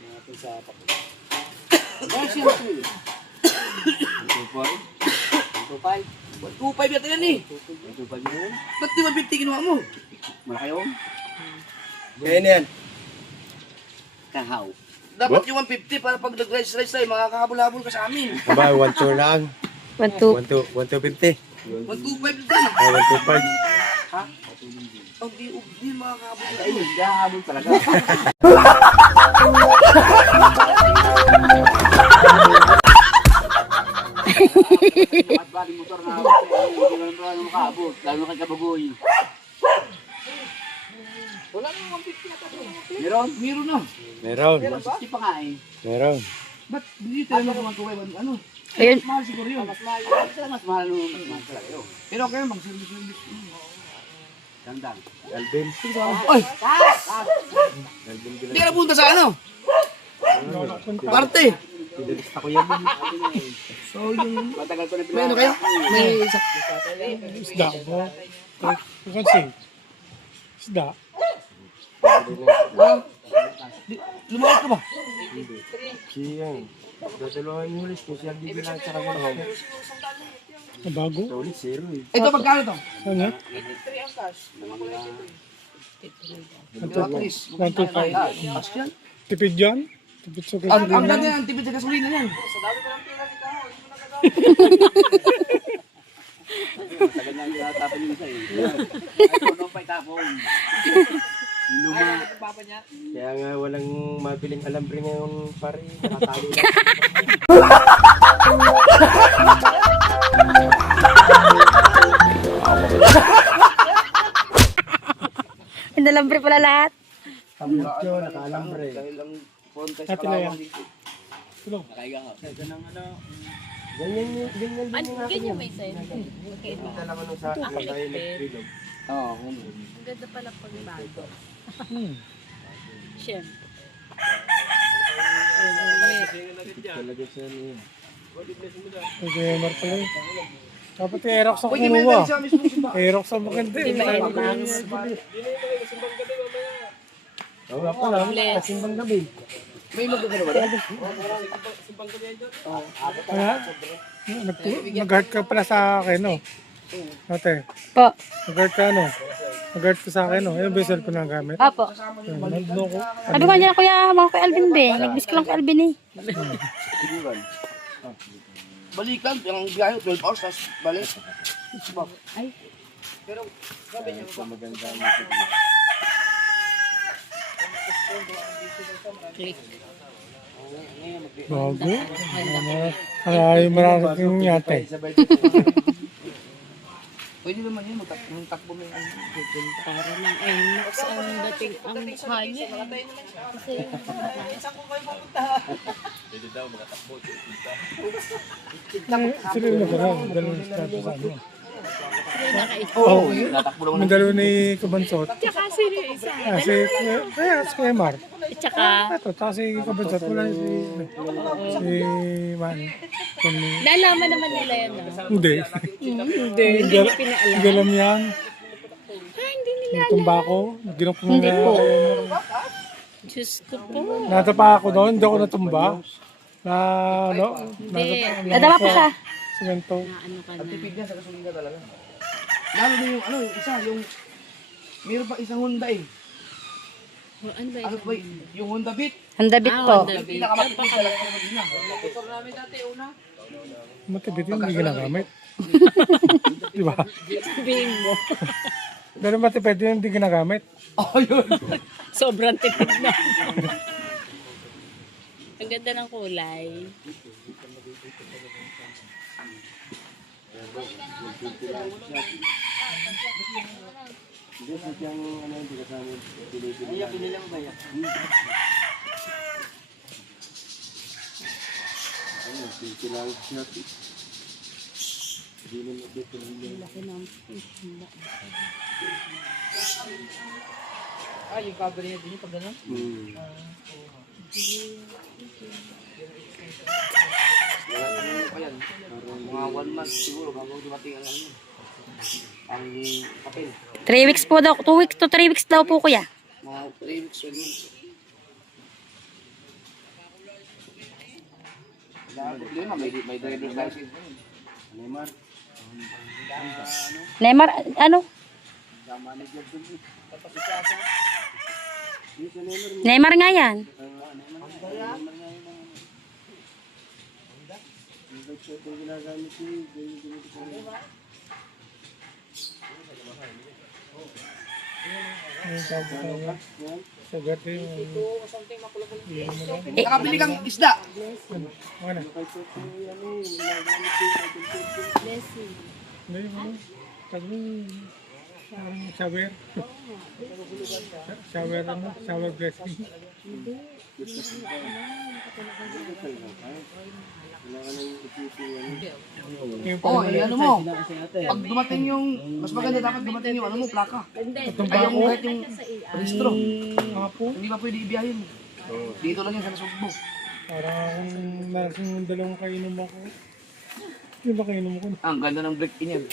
Natin sa tapos. Version 2. 125 yata yan eh. 125 yan? Ba't di 150 kinuha mo? Malaki yun? Kaya na yan. Kahaw. Dapat yung 150 para pag nag-rice tayo, makakahabol-habol ka sa amin. Aba, 1-2 lang. 1, 2. 1-2, 1-250. 125 din. Ay, 125. Hindi makakabot. Ay, hindi habol talaga. At baling motor na ako, hindi naman ba makaabot, lalo kay Kabagoy. Wala nang 150 na tapos. Meron? Meron na. Meron. 160 pa nga eh. Meron. Ba't dito tayo mag-125? Ano? Ayun. Mas mahal siguro yun. Mas mahal. Mas mahal talaga yun. Pero kayo mag-service. Dandang. Alvin. Ay! Hindi ka napunta sa ano? Parte. Pinalista ko yan. So yung... Matagal ko na May ano kayo? May isa. Isda po. You can see. Isda. Lumakot ka ba? Siya. Dadalawan yung hulis ko. Siya bibilang sa kanila. Bago. Sa ulit, 0 eh. Ito, magkano to? Ano? At least. 125. As yan. Tipid yan? Tipid sa Ang gasolina. ganda yan, tipid sa gasolina yan. Matagal na yung tapon yung isa eh. Ano pa itapon? Luma. Kaya nga walang mabiling alambre ngayon pare. Nakatali lang. Inalambre pala lahat. Tamutyo, naka-alambre. Ate na yan. Nakaiga ka. Ito ng ano. Ganyan din yung Ganyan may sa'yo. Ito naman nung sa akin tayo nag-bilog. Oo. Ganda pala pag bago. Siyempre. Talaga siya niya. Okay, Mar pala eh. Dapat yung Aerox ako kumuha. Aerox ang maganda eh. Oo nga pala, kasimbang gabi. May magkano ba rin? Kaya, nag-heart ka pala sa akin, no? Ate, Po. nag-heart ka, no? Nag-heart ka sa akin, no? Yung vessel ko na gamit. Apo. Nandun ako. Sabi ko niya, kuya, mga kay Alvin be. Nag-miss ko lang kay Alvin eh. Balikan, yung biyahe, 12 hours, tapos balik. Ay. Bago. Ay, mararating yata eh. Pwede naman yun, magtakbo mo yung Para ng NMAX ang dating ang mukha niya. Sila yung nagarang. Dalawang status sa ano. Oo. Natakbo lang Yung dalawa ni Kabansot. Tsaka sino yung isa? Si Emar. Tsaka, Ito, tapos si Kabansot. Wala si Manny. nalaman naman nila yan, no? Hindi. Hindi, hindi ko pinaalam. Hindi alam yan. Hindi nila. Natumba ako. Ginukong Hindi na. po. Diyos ko po. Natapa ako doon. Hindi ako natumba. Na, ano? Nadama pa siya. Semento. Ano ka na? tipid yan sa gasolina talaga. Lalo din yung ano, yung isa, yung... Meron pa isang Honda eh. Ano ba Ano ba yung Honda Beat? Ang dabit po. Pinakamatipid talaga sa gasolina. Matibit yun. Hindi ginagamit. Di ba? Sabihin mo. Pero matibit yun. Hindi ginagamit. Oh, yun. Sobrang tipid na. Ang ganda ng kulay. Hindi, sadyang ano, hindi kasama pinipili. Ay, pinilang ba yan? Ayun, pinipili siya. Hindi naman pinipili. Yung cover niya din yung pag gano'n? Mga 1 month siguro bago dumating ang ano. Ang papel. 3 weeks po daw. 2 weeks to 3 weeks daw po, kuya. Mga 3 weeks, 1 month. Yun na, may driver's license. Neymar. Neymar, ano? Neymar nga yan. Sa gato yung... Nakabili kang isda. Ano? Ano yung ano? Tago shower. Shower ano? Shower blessing. Ano mo? Pag dumating yung, mas maganda dapat dumating yung ano mo, plaka. Kaya mo kahit yung registro. Hindi ka pwede ibiyahin. Dito lang yan sa Nasugbo. Parang akong lasing yung dalawang kainom ako. Yung ba kainom ko? Ang ganda ng break-in yan.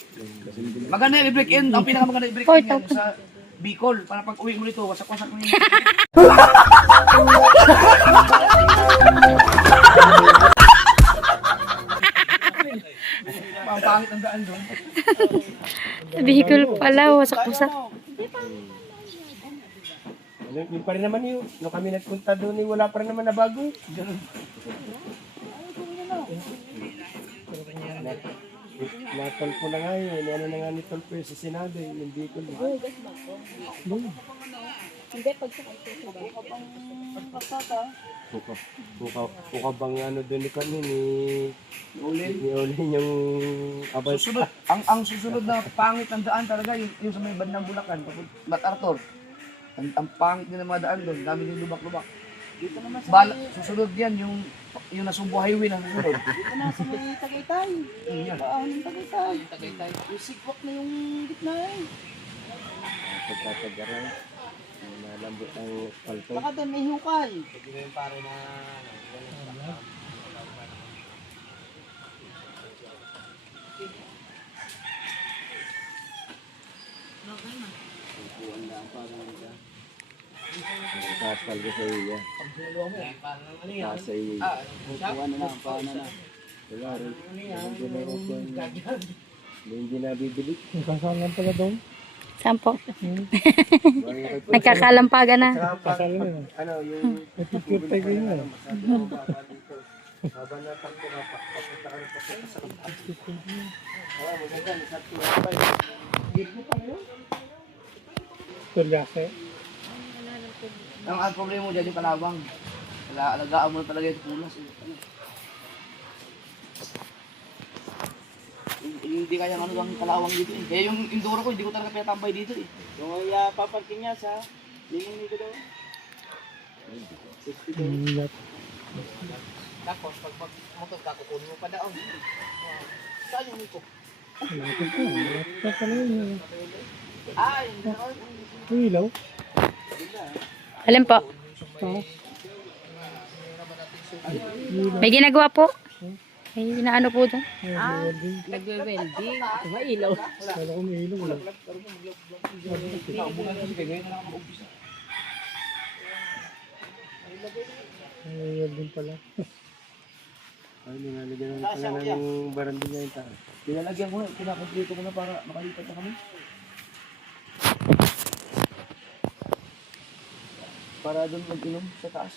Maganda yung break-in. Ang pinakamaganda yung break-in yan sa Bicol. Para pag uwi mo nito, wasak-wasak mo yun. Ang pangit ang daan doon. Bicol pala, wasak-wasak. Yun pa rin naman yun. Nung kami nagpunta doon, wala pa rin naman na bago. Natol po na nga yun. Ano na nga ni Tolpo yung sa Senado, hindi ko na. Buka bang ano doon ni kami ni Olin yung abay. Susunod, ang susunod na pangit ng daan talaga, yung sa may bandang Bulacan, MacArthur. Ang pangit din ng mga daan doon, dami din lubak-lubak. Susunod yan, yung Nasumbo Highway na susunod. Dito na sa may Tagaytay. Baan ng Tagaytay. Yung sikwak na yung gitna eh. Pagkatagaran, nalambot ang palto. Baka doon may hukay. Kapal ko sa iya. Nasa iya. Kukuha na lang, paano na. Wala rin. Hindi na bibili. Kasalan pala doon. Sampo. Nagkakalampagan na. Kasalan na. Ano, yung... Picture tayo kayo na. Habang natakbo ka pa, papunta ka rin papunta sa kanila. Maganda, nasakto na pa yun. Tulyase. Ang problema mo dyan yung kalawang. Alagaan mo na talaga yung pulas. Hindi kaya ano ang kalawang dito eh. Kaya yung Indoro ko, hindi ko talaga pinatambay dito eh. Yung paparking niya sa lining dito daw. Tapos, pag motor ka, kukunin mo pa daw. Saan yung ko? Malapit ka. Malapit ka pala yun. Ay, Yung ilaw. Alin po? May ginagawa po? May inaano po doon? Nagwe-welding. Ilaw. Kala ko may ilaw. Wala. May welding pala. Ay, nilalagyan na pala ng baranding niya yung taas. pinalagyan ko na, pinakomplito ko na para makalipat na kami. Para doon mag-inom sa taas.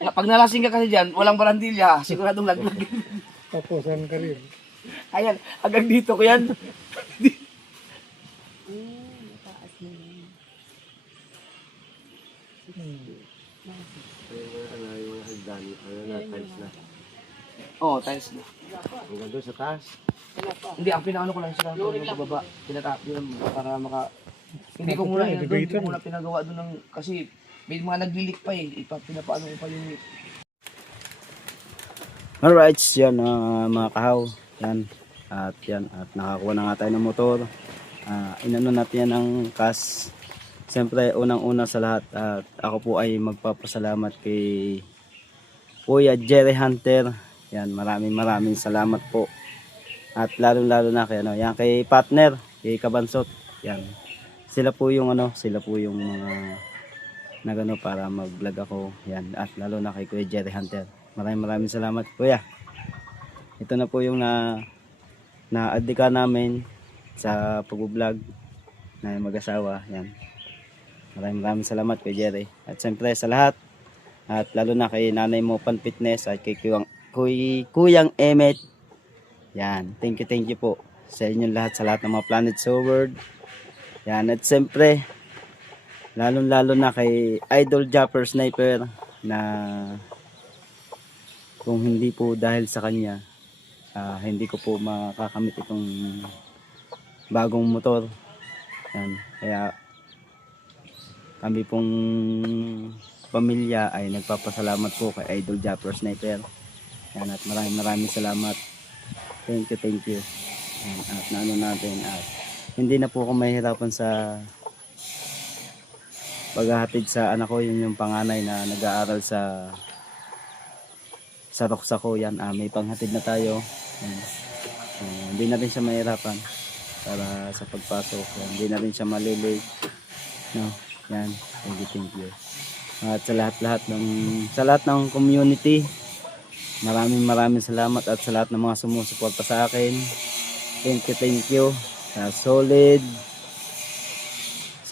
Pag nalasing ka kasi dyan, walang barandilya, siguradong laglag. Tapusan ka rin. Ayan, hanggang dito ko yan. Ano yung hagdan, ano na, tiles na. Oo, tiles na. Hanggang doon sa taas. Hindi, ang pinaano ko lang sila yung pababa. Tinatap yun para maka... Hindi ko muna yun doon, hindi ko muna pinagawa doon ng... Kasi may mga naglilik pa eh. Pinapaano ko pa yung... Alright, yan mga kahaw. Yan. At nakakuha na nga tayo ng motor. Inano natin yan ng cash. Siyempre, unang-una sa lahat. At ako po ay magpapasalamat kay Kuya Jerry Hunter. Yan, maraming salamat po. At lalo na kay yan kay partner, kay Kabansot. Yan. Sila po yung mga nagano para mag-vlog ako. Yan. At lalo na kay Kuya Jerry Hunter. Maraming salamat, Kuya. Ito na po yung na-adika namin sa pag-vlog na mag-asawa. Yan. Maraming salamat kay Jerry. At siyempre sa lahat, at lalo na kay Nanay Mo Pan Fitness at kay Kuyang Emmet. Yan, thank you po sa inyong lahat, sa lahat ng mga Planet Soward. Yan, at siyempre Lalong-lalo na kay Idol Japper Sniper na kung hindi po dahil sa kanya, hindi ko po makakamit itong bagong motor. Yan. Kaya kami pong pamilya ay nagpapasalamat po kay Idol Japper Sniper. Yan, at maraming salamat. Thank you. Yan, at naano natin at hindi na po ako mahihirapan sa paghahatid sa anak ko. Yun yung panganay na nag-aaral sa Roxaco. Yan, may panghatid na tayo. Yan. Hindi na rin siya mahirapan para sa pagpasok. Yan. Hindi na rin siya malilate. No? Yan, thank you. At sa lahat ng community, maraming salamat, at sa lahat ng mga sumusuporta sa akin, thank you. Sa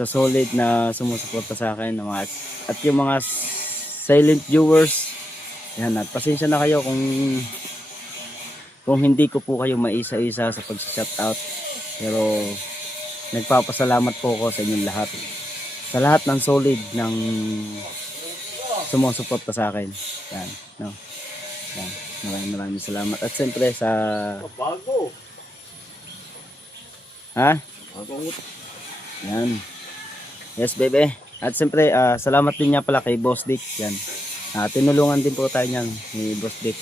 solid na sumusuporta sa akin, at yung mga silent viewers, yan, at pasensya na kayo kung hindi ko po kayo maisa-isa sa pag-shoutout, pero nagpapasalamat po ako sa inyong lahat, sa lahat ng solid ng sumusuporta sa akin. Yan, no. Yan, maraming salamat. At siyempre sa yan. Yes, bebe. At siyempre, salamat din niya pala kay Boss Dick. Yan. Tinulungan din po tayo niyan ni Boss Dick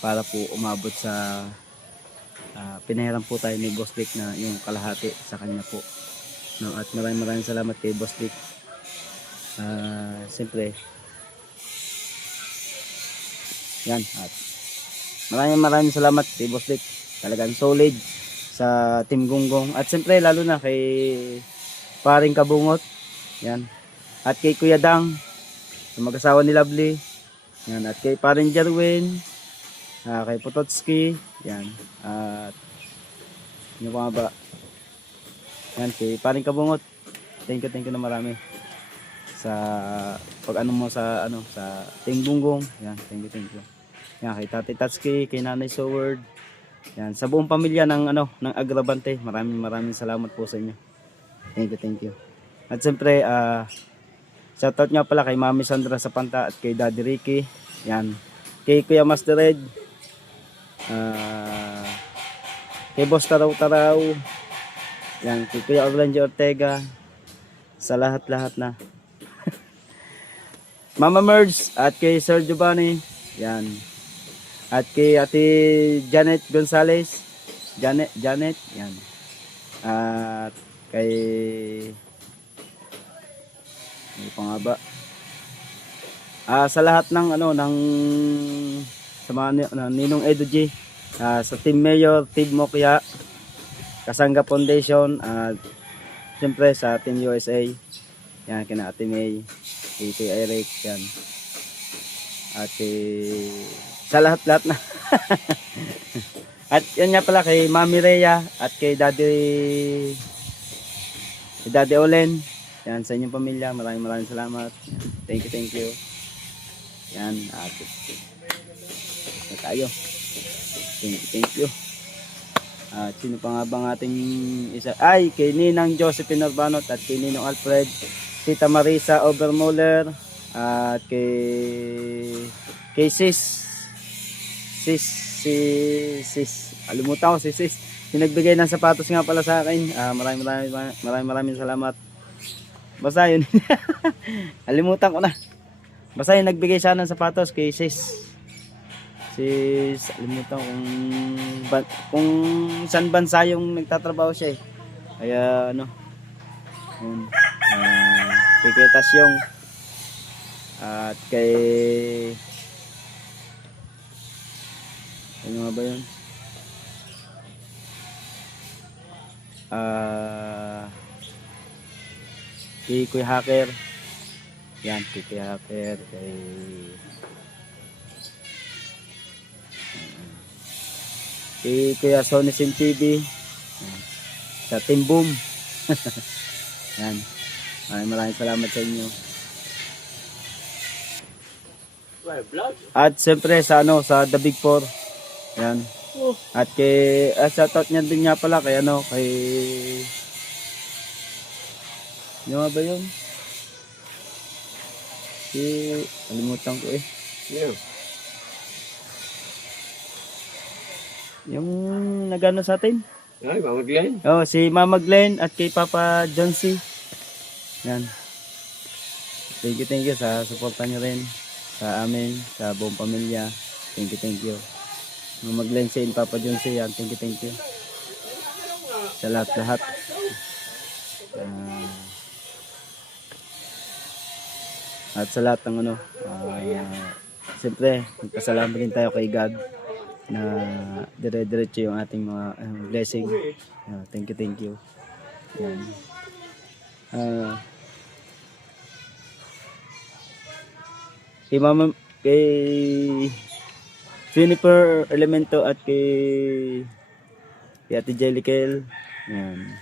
para po umabot sa pinahiram po tayo ni Boss Dick na yung kalahati sa kanya po. No, at maraming salamat kay Boss Dick. Siyempre, yan. At maraming salamat kay Boss Dick. Talagang solid sa Team Gonggong. At siyempre, lalo na kay Paring Kabungot. Yan. At kay Kuya Dang, sa mag-asawa ni Lovely. Yan. At kay Paring Jerwin, kay Pototski. Yan. At ano pa nga ba? Yan, kay Paring Kabungot. Thank you na marami sa pag-ano mo sa Team Gonggong. Yan, thank you. Yan, kay Tati Tatsuki, kay Nanay Soward. Yan, sa buong pamilya ng Agrabante, maraming salamat po sa inyo. Thank you. At siyempre, shoutout nga pala kay Mami Sandra sa Panta at kay Daddy Ricky. Yan. Kay Kuya Master Red. Kay Boss Taraw. Yan, kay Kuya Orlando Ortega. Sa lahat na. Mama Merge at kay Sir Giovanni. Yan. At kay Ate Janet Gonzales. Janet, yan. At kay ano pa nga ba? Sa lahat ng sa mga Ninong Edo G, sa Team Mayor, Team Mokya, Kasangga Foundation, at siyempre sa Team USA. Yan, kina Ate May, kay Eric, yan. At sa lahat na. At yan nga pala kay Mami Rhea at kay Daddy Olen. Yan, sa inyong pamilya, maraming salamat. Yan. Thank you. Yan, at na tayo. Thank you. At sino pa nga bang ating isa? Ay, kay Ninang Josephine Urbanot at kay Ninong Alfred, Tita Marisa Obermuller, at kay Sis, alimutan ko si Sis. Sinagbigay ng sapatos nga pala sa akin. Maraming salamat. Basta yun. Alimutan ko na. Basta yung nagbigay siya ng sapatos kay Sis. Alimutan kung saan bansa yung nagtatrabaho siya eh. Kaya kay Tasyong at kay ano nga ba yun? Kay Kuya Hacker. Yan, kay Kuya Hacker, kay Kuya Sony Sim TV. Yan. Sa Team Boom. Yan. Maraming salamat sa inyo. At siyempre sa The Big Four. Yan. At shoutout niya din nga pala kay Yung nga ba yun? Kalimutan ko eh. Yung nagano sa atin? Ay, Mama Glenn. Oh, si Mama Glenn at kay Papa John C. Yan. Thank you sa suporta niyo rin sa amin, sa buong pamilya. Thank you. Mama Glenn C and Papa John C. Yan. Thank you. Sa lahat. At sa lahat ng siyempre, magpasalamat din tayo kay God na dire-diretso yung ating mga blessing. Thank you. Yan. Kay Jennifer Elemento at kay Ate Jellicle. Yan.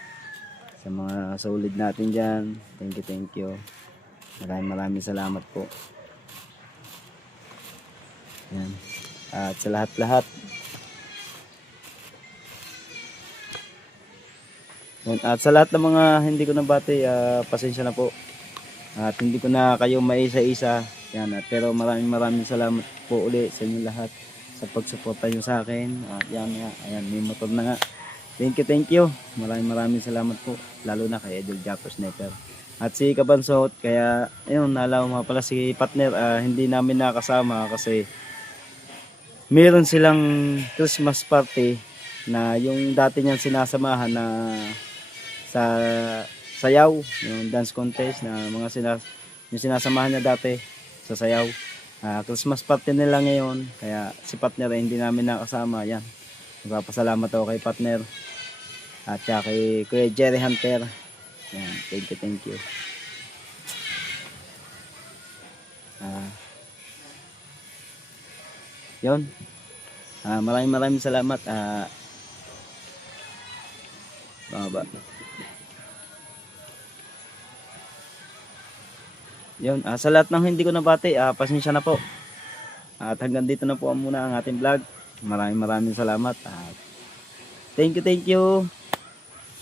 Sa mga solid natin dyan. Thank you. Maraming salamat po. Yan. At sa lahat. Yan. At sa lahat ng mga hindi ko nabati, pasensya na po. At hindi ko na kayo maisa-isa. Yan. At pero maraming salamat po uli sa inyo lahat sa pagsuporta nyo sa akin. At yan nga. Ayan, may motor na nga. Thank you. Maraming salamat po. Lalo na kay Idol Japper Sniper. At si Kabansot, kaya ayun, nalaw mga pala si partner, hindi namin nakasama kasi meron silang Christmas party na yung dati niyang sinasamahan na sa sayaw, yung dance contest na yung sinasamahan niya dati sa sayaw. Christmas party nila ngayon, kaya si partner hindi namin nakasama. Yan. Nagpapasalamat ako kay partner at saka kay Kuya Jerry Hunter. Yan, thank you. Yun. Maraming salamat. Yun, sa lahat ng hindi ko nabati, pasensya na po. At hanggang dito na po muna ang ating vlog. Maraming salamat. Thank you.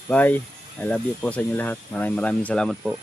Bye. I love you po sa inyo lahat. Maraming salamat po.